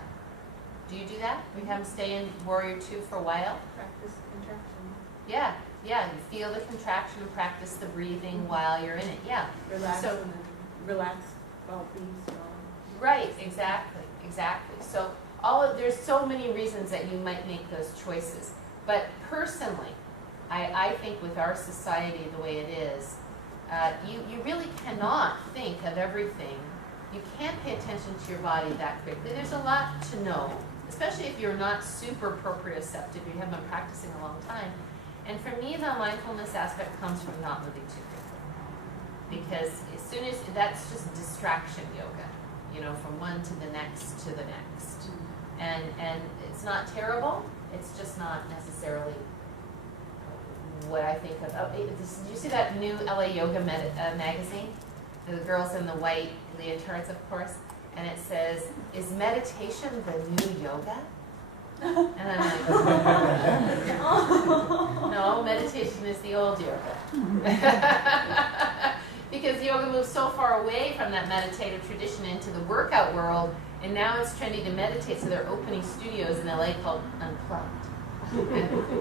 do you do that? We have them stay in Warrior 2 for a while? Practice contraction. Yeah, yeah. You feel the contraction and practice the breathing while you're in it. Yeah. Relax. So, relax while being strong. right, exactly. So there's so many reasons that you might make those choices. But personally, I think with our society the way it is, you really cannot think of everything. You can't pay attention to your body that quickly. There's a lot to know, especially if you're not super proprioceptive, you haven't been practicing a long time. And for me, the mindfulness aspect comes from not moving too quickly. Because as soon as, that's just distraction yoga, you know, from one to the next to the next. And it's not terrible, it's just not necessarily what I think of. Oh, did you see that new LA Yoga magazine? The girls in the white leotards, of course. and it says, "Is meditation the new yoga?" And I'm like, no, meditation is the old yoga. Because yoga moves so far away from that meditative tradition into the workout world, and now it's trendy to meditate, so they're opening studios in LA called Unplugged.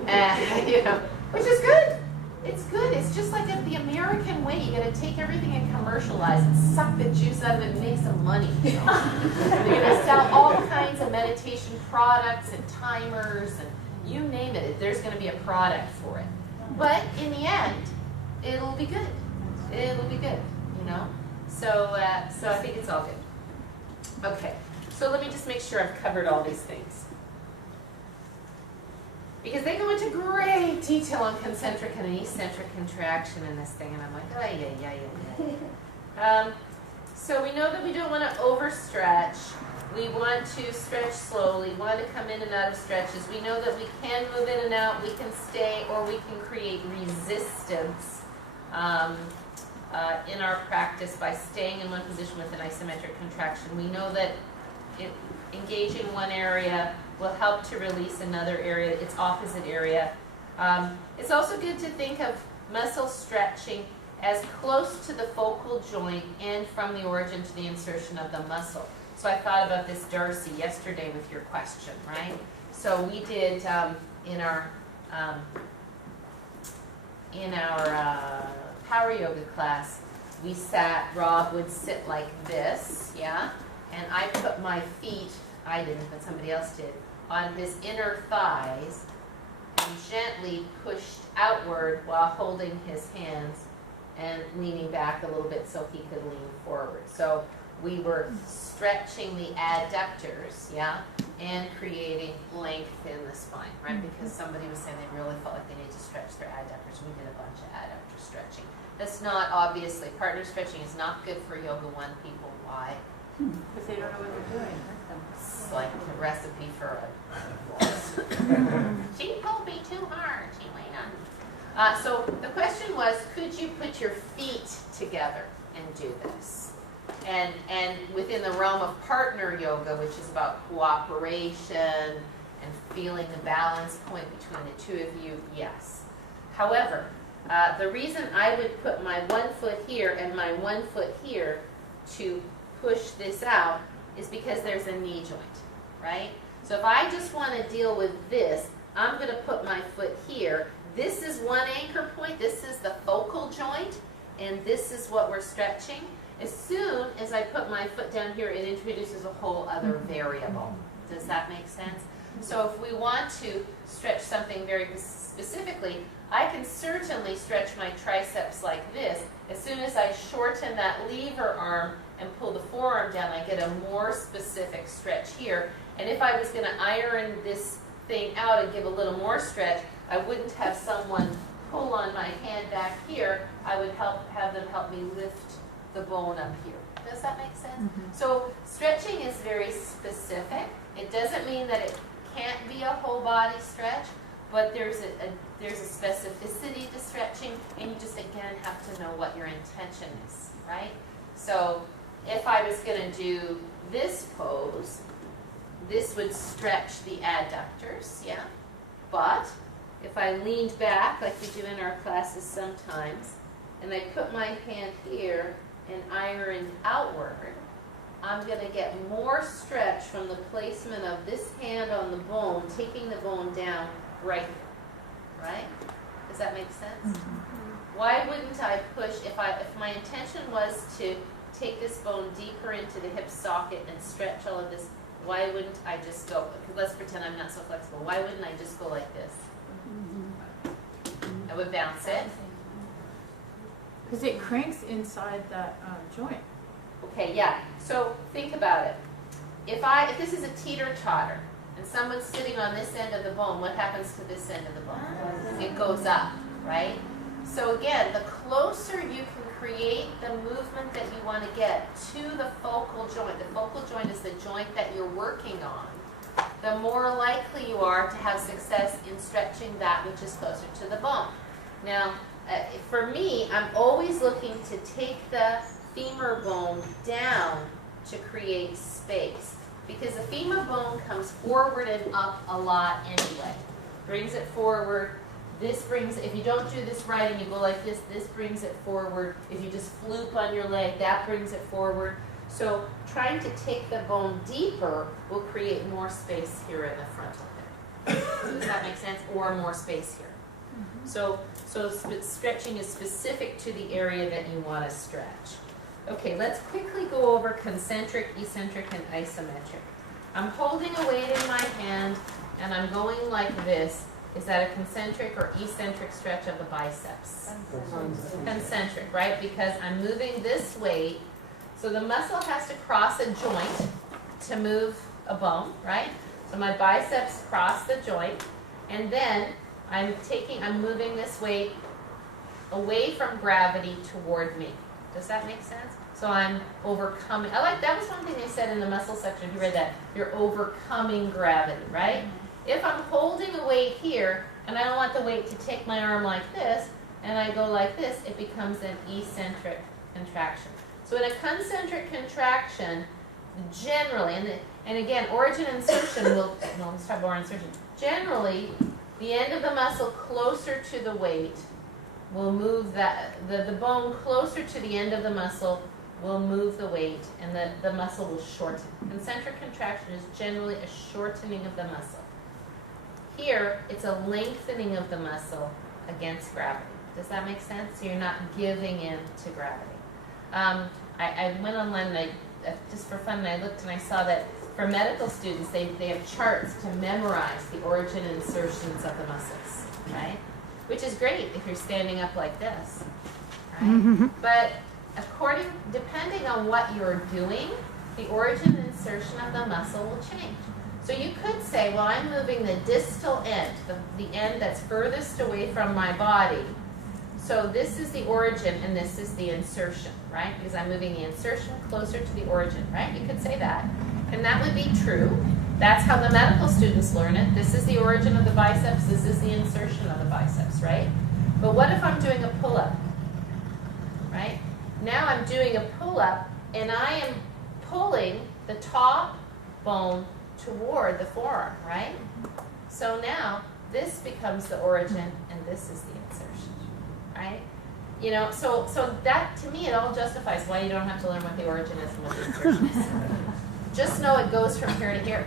And, which is good. It's good. It's just like the American way. You got to take everything and commercialize it, suck the juice out of it, and make some money. They're going to sell all kinds of meditation products and timers and you name it. There's going to be a product for it. But in the end, it'll be good. It'll be good. So I think it's all good. Okay. So let me just make sure I've covered all these things. Because they go into great detail on concentric and eccentric contraction in this thing, and I'm like, yeah. So we know that we don't want to overstretch. We want to stretch slowly. We want to come in and out of stretches. We know that we can move in and out. We can stay, or we can create resistance in our practice by staying in one position with an isometric contraction. We know that engaging one area will help to release another area, its opposite area. It's also good to think of muscle stretching as close to the focal joint and from the origin to the insertion of the muscle. So I thought about this, Darcy, yesterday with your question, right? So we did in our power yoga class, we sat, Rob would sit like this, yeah? And I put my feet, I didn't, but somebody else did, on his inner thighs and gently pushed outward while holding his hands and leaning back a little bit so he could lean forward. So we were stretching the adductors, yeah, and creating length in the spine, right? Because somebody was saying they really felt like they needed to stretch their adductors. We did a bunch of adductor stretching. That's not, obviously, partner stretching is not good for Yoga 1 people. Why? Because they don't know what they're doing. It's like a recipe for a she pulled me too hard. She weighed on me. So the question was, could you put your feet together and do this? And within the realm of partner yoga, which is about cooperation and feeling the balance point between the two of you, yes. However, the reason I would put my one foot here and my one foot here to push this out is because there's a knee joint, right? So if I just want to deal with this, I'm going to put my foot here. This is one anchor point. This is the focal joint, and this is what we're stretching. As soon as I put my foot down here, it introduces a whole other variable. Does that make sense? So if we want to stretch something very specifically, I can certainly stretch my triceps like this. As soon as I shorten that lever arm and pull the forearm down, I get a more specific stretch here. And if I was going to iron this thing out and give a little more stretch, I wouldn't have someone pull on my hand back here. I would have them help me lift the bone up here. Does that make sense? Mm-hmm. So stretching is very specific. It doesn't mean that it can't be a whole body stretch, but there's a specificity to stretching, and you just again have to know what your intention is, right? So if I was going to do this pose, this would stretch the adductors, yeah? But if I leaned back, like we do in our classes sometimes, and I put my hand here and ironed outward, I'm going to get more stretch from the placement of this hand on the bone, taking the bone down right here, right? Does that make sense? Mm-hmm. Why wouldn't I push, if my intention was to take this bone deeper into the hip socket and stretch all of this, why wouldn't I just go, because let's pretend I'm not so flexible, why wouldn't I just go like this? Mm-hmm. I would bounce it. Because it cranks inside that joint. Okay, yeah. So think about it. If this is a teeter-totter, and someone's sitting on this end of the bone, what happens to this end of the bone? It goes up, right? So again, the closer you can create the movement that you want to get to the focal joint is the joint that you're working on, the more likely you are to have success in stretching that which is closer to the bone. Now, for me, I'm always looking to take the femur bone down to create space. Because the femur bone comes forward and up a lot anyway. Brings it forward. This brings, if you don't do this right and you go like this brings it forward. If you just floop on your leg, that brings it forward. So trying to take the bone deeper will create more space here in the frontal hip. Does that make sense? Or more space here. So stretching is specific to the area that you want to stretch. Okay, let's quickly go over concentric, eccentric, and isometric. I'm holding a weight in my hand and I'm going like this. Is that a concentric or eccentric stretch of the biceps? Concentric, right? Because I'm moving this weight. So the muscle has to cross a joint to move a bone, right? So my biceps cross the joint, and then I'm moving this weight away from gravity toward me. Does that make sense? So I'm overcoming. That was one thing they said in the muscle section. If you read that, you're overcoming gravity, right? If I'm holding a weight here, and I don't want the weight to take my arm like this, and I go like this, it becomes an eccentric contraction. So in a concentric contraction, generally, and again, origin insertion let's talk about insertion. Generally, the end of the muscle closer to the weight will move the bone closer to the end of the muscle will move the weight, and the muscle will shorten. Concentric contraction is generally a shortening of the muscle. Here, it's a lengthening of the muscle against gravity. Does that make sense? So you're not giving in to gravity. I went online and just for fun, and I looked and I saw that for medical students, they have charts to memorize the origin and insertions of the muscles, right? Which is great if you're standing up like this, right? But depending on what you're doing, the origin and insertion of the muscle will change. So you could say, well, I'm moving the distal end, the end that's furthest away from my body. So this is the origin and this is the insertion, right? Because I'm moving the insertion closer to the origin, right? You could say that. And that would be true. That's how the medical students learn it. This is the origin of the biceps. This is the insertion of the biceps, right? But what if I'm doing a pull-up, right? Now I'm doing a pull-up and I am pulling the top bone toward the forearm, right? So now this becomes the origin and this is the insertion, right? You know, so that to me it all justifies why you don't have to learn what the origin is and what the insertion is. Just know it goes from here to here.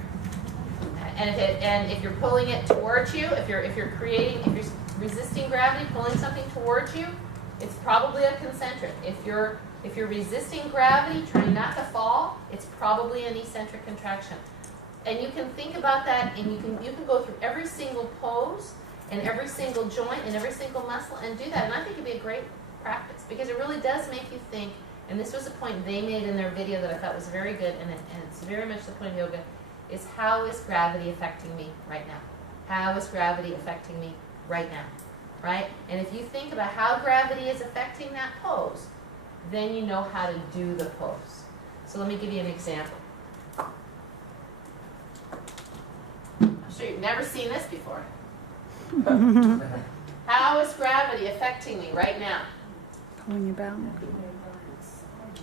And if you're pulling it towards you, if you're resisting gravity, pulling something towards you, it's probably a concentric. If you're resisting gravity, trying not to fall, it's probably an eccentric contraction. And you can think about that, and you can go through every single pose and every single joint and every single muscle and do that. And I think it'd be a great practice because it really does make you think. And this was a point they made in their video that I thought was very good, and it's very much the point of yoga, is how is gravity affecting me right now? How is gravity affecting me right now? Right? And if you think about how gravity is affecting that pose, then you know how to do the pose. So let me give you an example. I'm sure you've never seen this before. How is gravity affecting me right now? Pulling you down.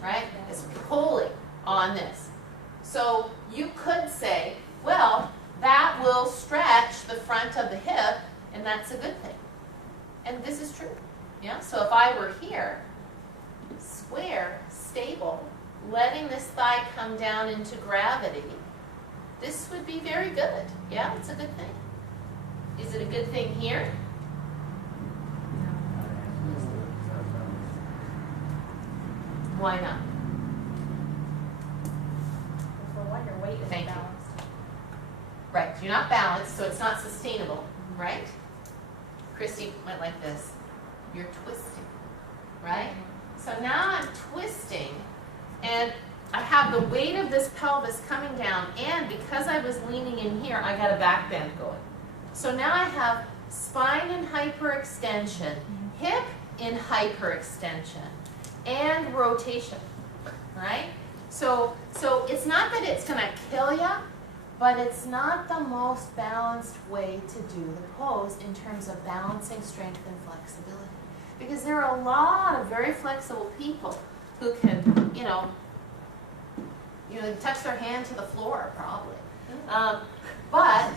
Right? It's pulling on this. So you could say, well, that will stretch the front of the hip, and that's a good thing. And this is true. Yeah? So if I were here, square, stable, letting this thigh come down into gravity, this would be very good. Yeah, it's a good thing. Is it a good thing here? Why not? For one, your weight is Thank you. balanced. Right, you're not balanced, so it's not sustainable, right? Christy went like this. You're twisting, right? So now I'm twisting, and I have the weight of this pelvis coming down, and because I was leaning in here, I got a back bend going. So now I have spine in hyperextension, hip in hyperextension, and rotation, right? So it's not that it's going to kill you, but it's not the most balanced way to do the pose in terms of balancing strength and flexibility. Because there are a lot of very flexible people who can, You know, they touch their hand to the floor, probably. But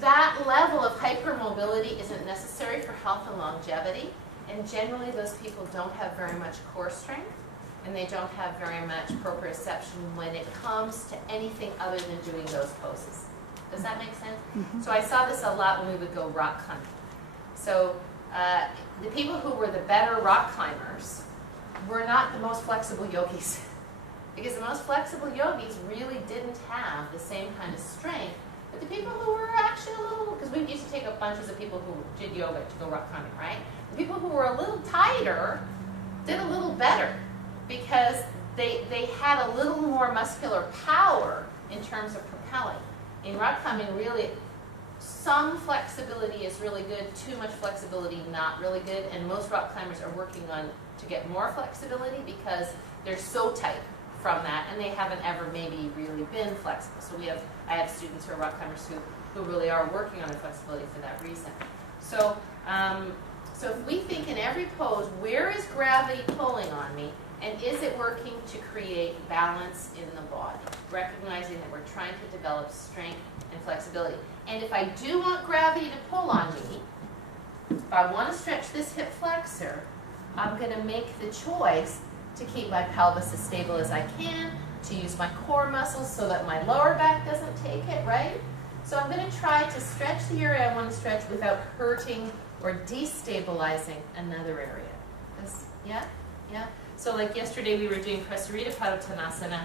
that level of hypermobility isn't necessary for health and longevity, and generally those people don't have very much core strength, and they don't have very much proprioception when it comes to anything other than doing those poses. Does that make sense? So I saw this a lot when we would go rock climbing. So the people who were the better rock climbers were not the most flexible yogis. Because the most flexible yogis really didn't have the same kind of strength. But the people who were actually a little, because we used to take up bunches of people who did yoga to go rock climbing, right? The people who were a little tighter did a little better because they had a little more muscular power in terms of propelling. In rock climbing, really, some flexibility is really good, too much flexibility not really good, and most rock climbers are working on to get more flexibility because they're so tight from that, and they haven't ever maybe really been flexible. So I have students who are rock climbers who really are working on their flexibility for that reason. So, so if we think in every pose, where is gravity pulling on me, and is it working to create balance in the body? Recognizing that we're trying to develop strength and flexibility. And if I do want gravity to pull on me, if I want to stretch this hip flexor, I'm going to make the choice to keep my pelvis as stable as I can, to use my core muscles so that my lower back doesn't take it, right? So I'm going to try to stretch the area I want to stretch without hurting or destabilizing another area. Yeah? Yeah? So like yesterday we were doing Prasarita Padottanasana,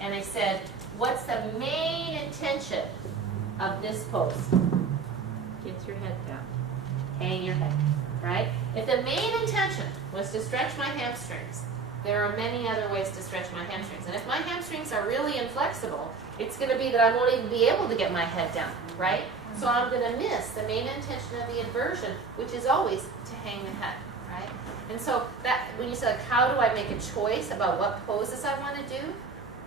and I said, what's the main intention of this pose? Get your head down. Hang your head, right? If the main intention was to stretch my hamstrings, there are many other ways to stretch my hamstrings. And if my hamstrings are really inflexible, it's going to be that I won't even be able to get my head down, right? So I'm going to miss the main intention of the inversion, which is always to hang the head, right? And so that when you say, like, how do I make a choice about what poses I want to do?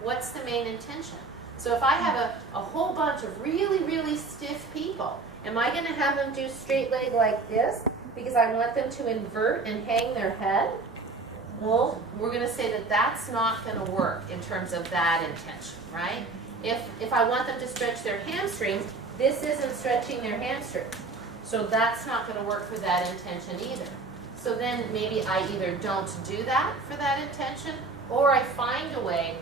What's the main intention? So if I have a whole bunch of really, really stiff people, am I going to have them do straight leg like this because I want them to invert and hang their head? Well, we're going to say that that's not going to work in terms of that intention, right? If I want them to stretch their hamstrings, this isn't stretching their hamstrings. So that's not going to work for that intention either. So then maybe I either don't do that for that intention, or I find a way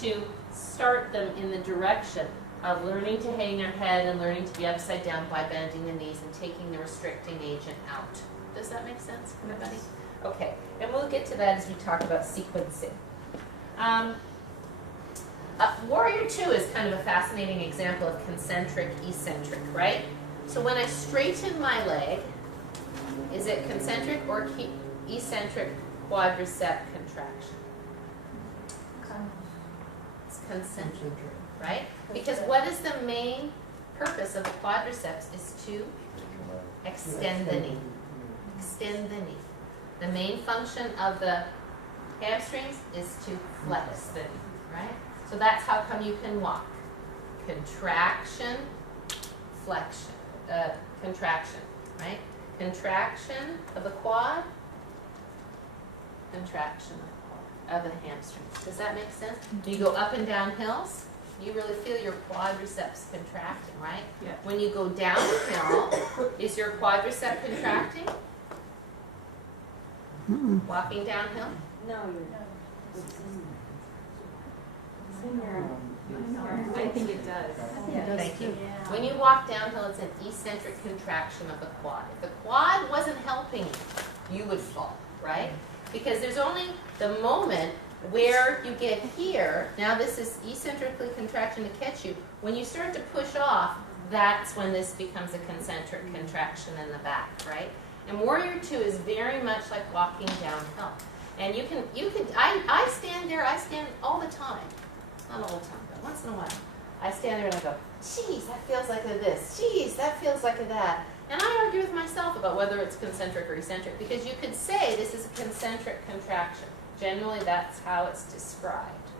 to start them in the direction of learning to hang their head and learning to be upside down by bending the knees and taking the restricting agent out. Does that make sense, everybody? Okay, and we'll get to that as we talk about sequencing. Warrior 2 is kind of a fascinating example of concentric, eccentric, right? So when I straighten my leg, is it concentric or eccentric quadricep contraction? It's concentric, right? Because what is the main purpose of the quadriceps is to extend the knee. Extend the knee. The main function of the hamstrings is to flex the knee, right? So that's how come you can walk. Contraction, flexion, contraction, right? Contraction of the quad, contraction of the hamstrings. Does that make sense? When you go up and down hills, you really feel your quadriceps contracting, right? Yeah. When you go downhill, is your quadricep contracting? Walking downhill? No, you're I think it does. Thank you. When you walk downhill, it's an eccentric contraction of the quad. If the quad wasn't helping you, you would fall, right? Because there's only the moment where you get here. Now this is eccentrically contraction to catch you. When you start to push off, that's when this becomes a concentric contraction in the back, right? And Warrior 2 is very much like walking downhill. And I stand there, I stand all the time. Not all the time, but once in a while. I stand there and I go, geez, that feels like a this. Geez, that feels like a that. And I argue with myself about whether it's concentric or eccentric, because you could say this is a concentric contraction. Generally, that's how it's described.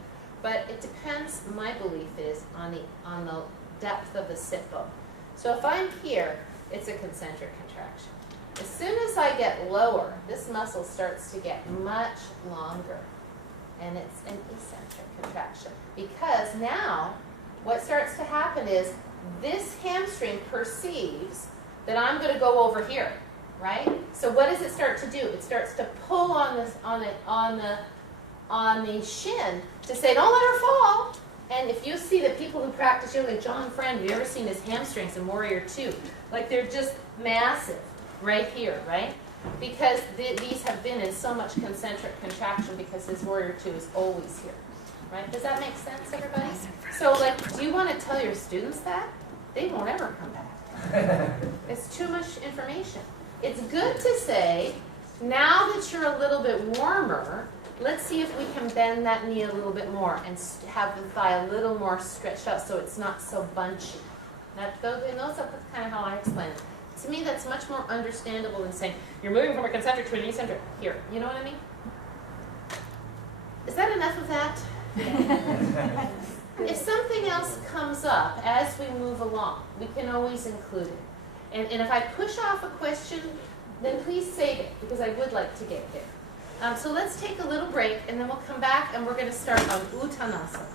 But it depends, my belief is, on the depth of the sit bone. So if I'm here, it's a concentric contraction. As soon as I get lower, this muscle starts to get much longer. and it's an eccentric contraction. Because now, what starts to happen is this hamstring perceives that I'm going to go over here, right? So what does it start to do? It starts to pull on this, on the shin to say, don't let her fall. And if you see the people who practice yoga, like John Friend, have you ever seen his hamstrings in Warrior 2? Like they're just massive right here, right? Because these have been in so much concentric contraction because his Warrior 2 is always here, right? Does that make sense, everybody? So, like, do you want to tell your students that? They won't ever come back. It's too much information. It's good to say, now that you're a little bit warmer, let's see if we can bend that knee a little bit more and have the thigh a little more stretched out so it's not so bunchy. That's kind of how I explain it. To me, that's much more understandable than saying, you're moving from a concentric to an eccentric. Here, you know what I mean? Is that enough of that? If something else comes up as we move along, we can always include it. And if I push off a question, then please save it, because I would like to get there. So let's take a little break, and then we'll come back, and we're going to start on Uttanasana.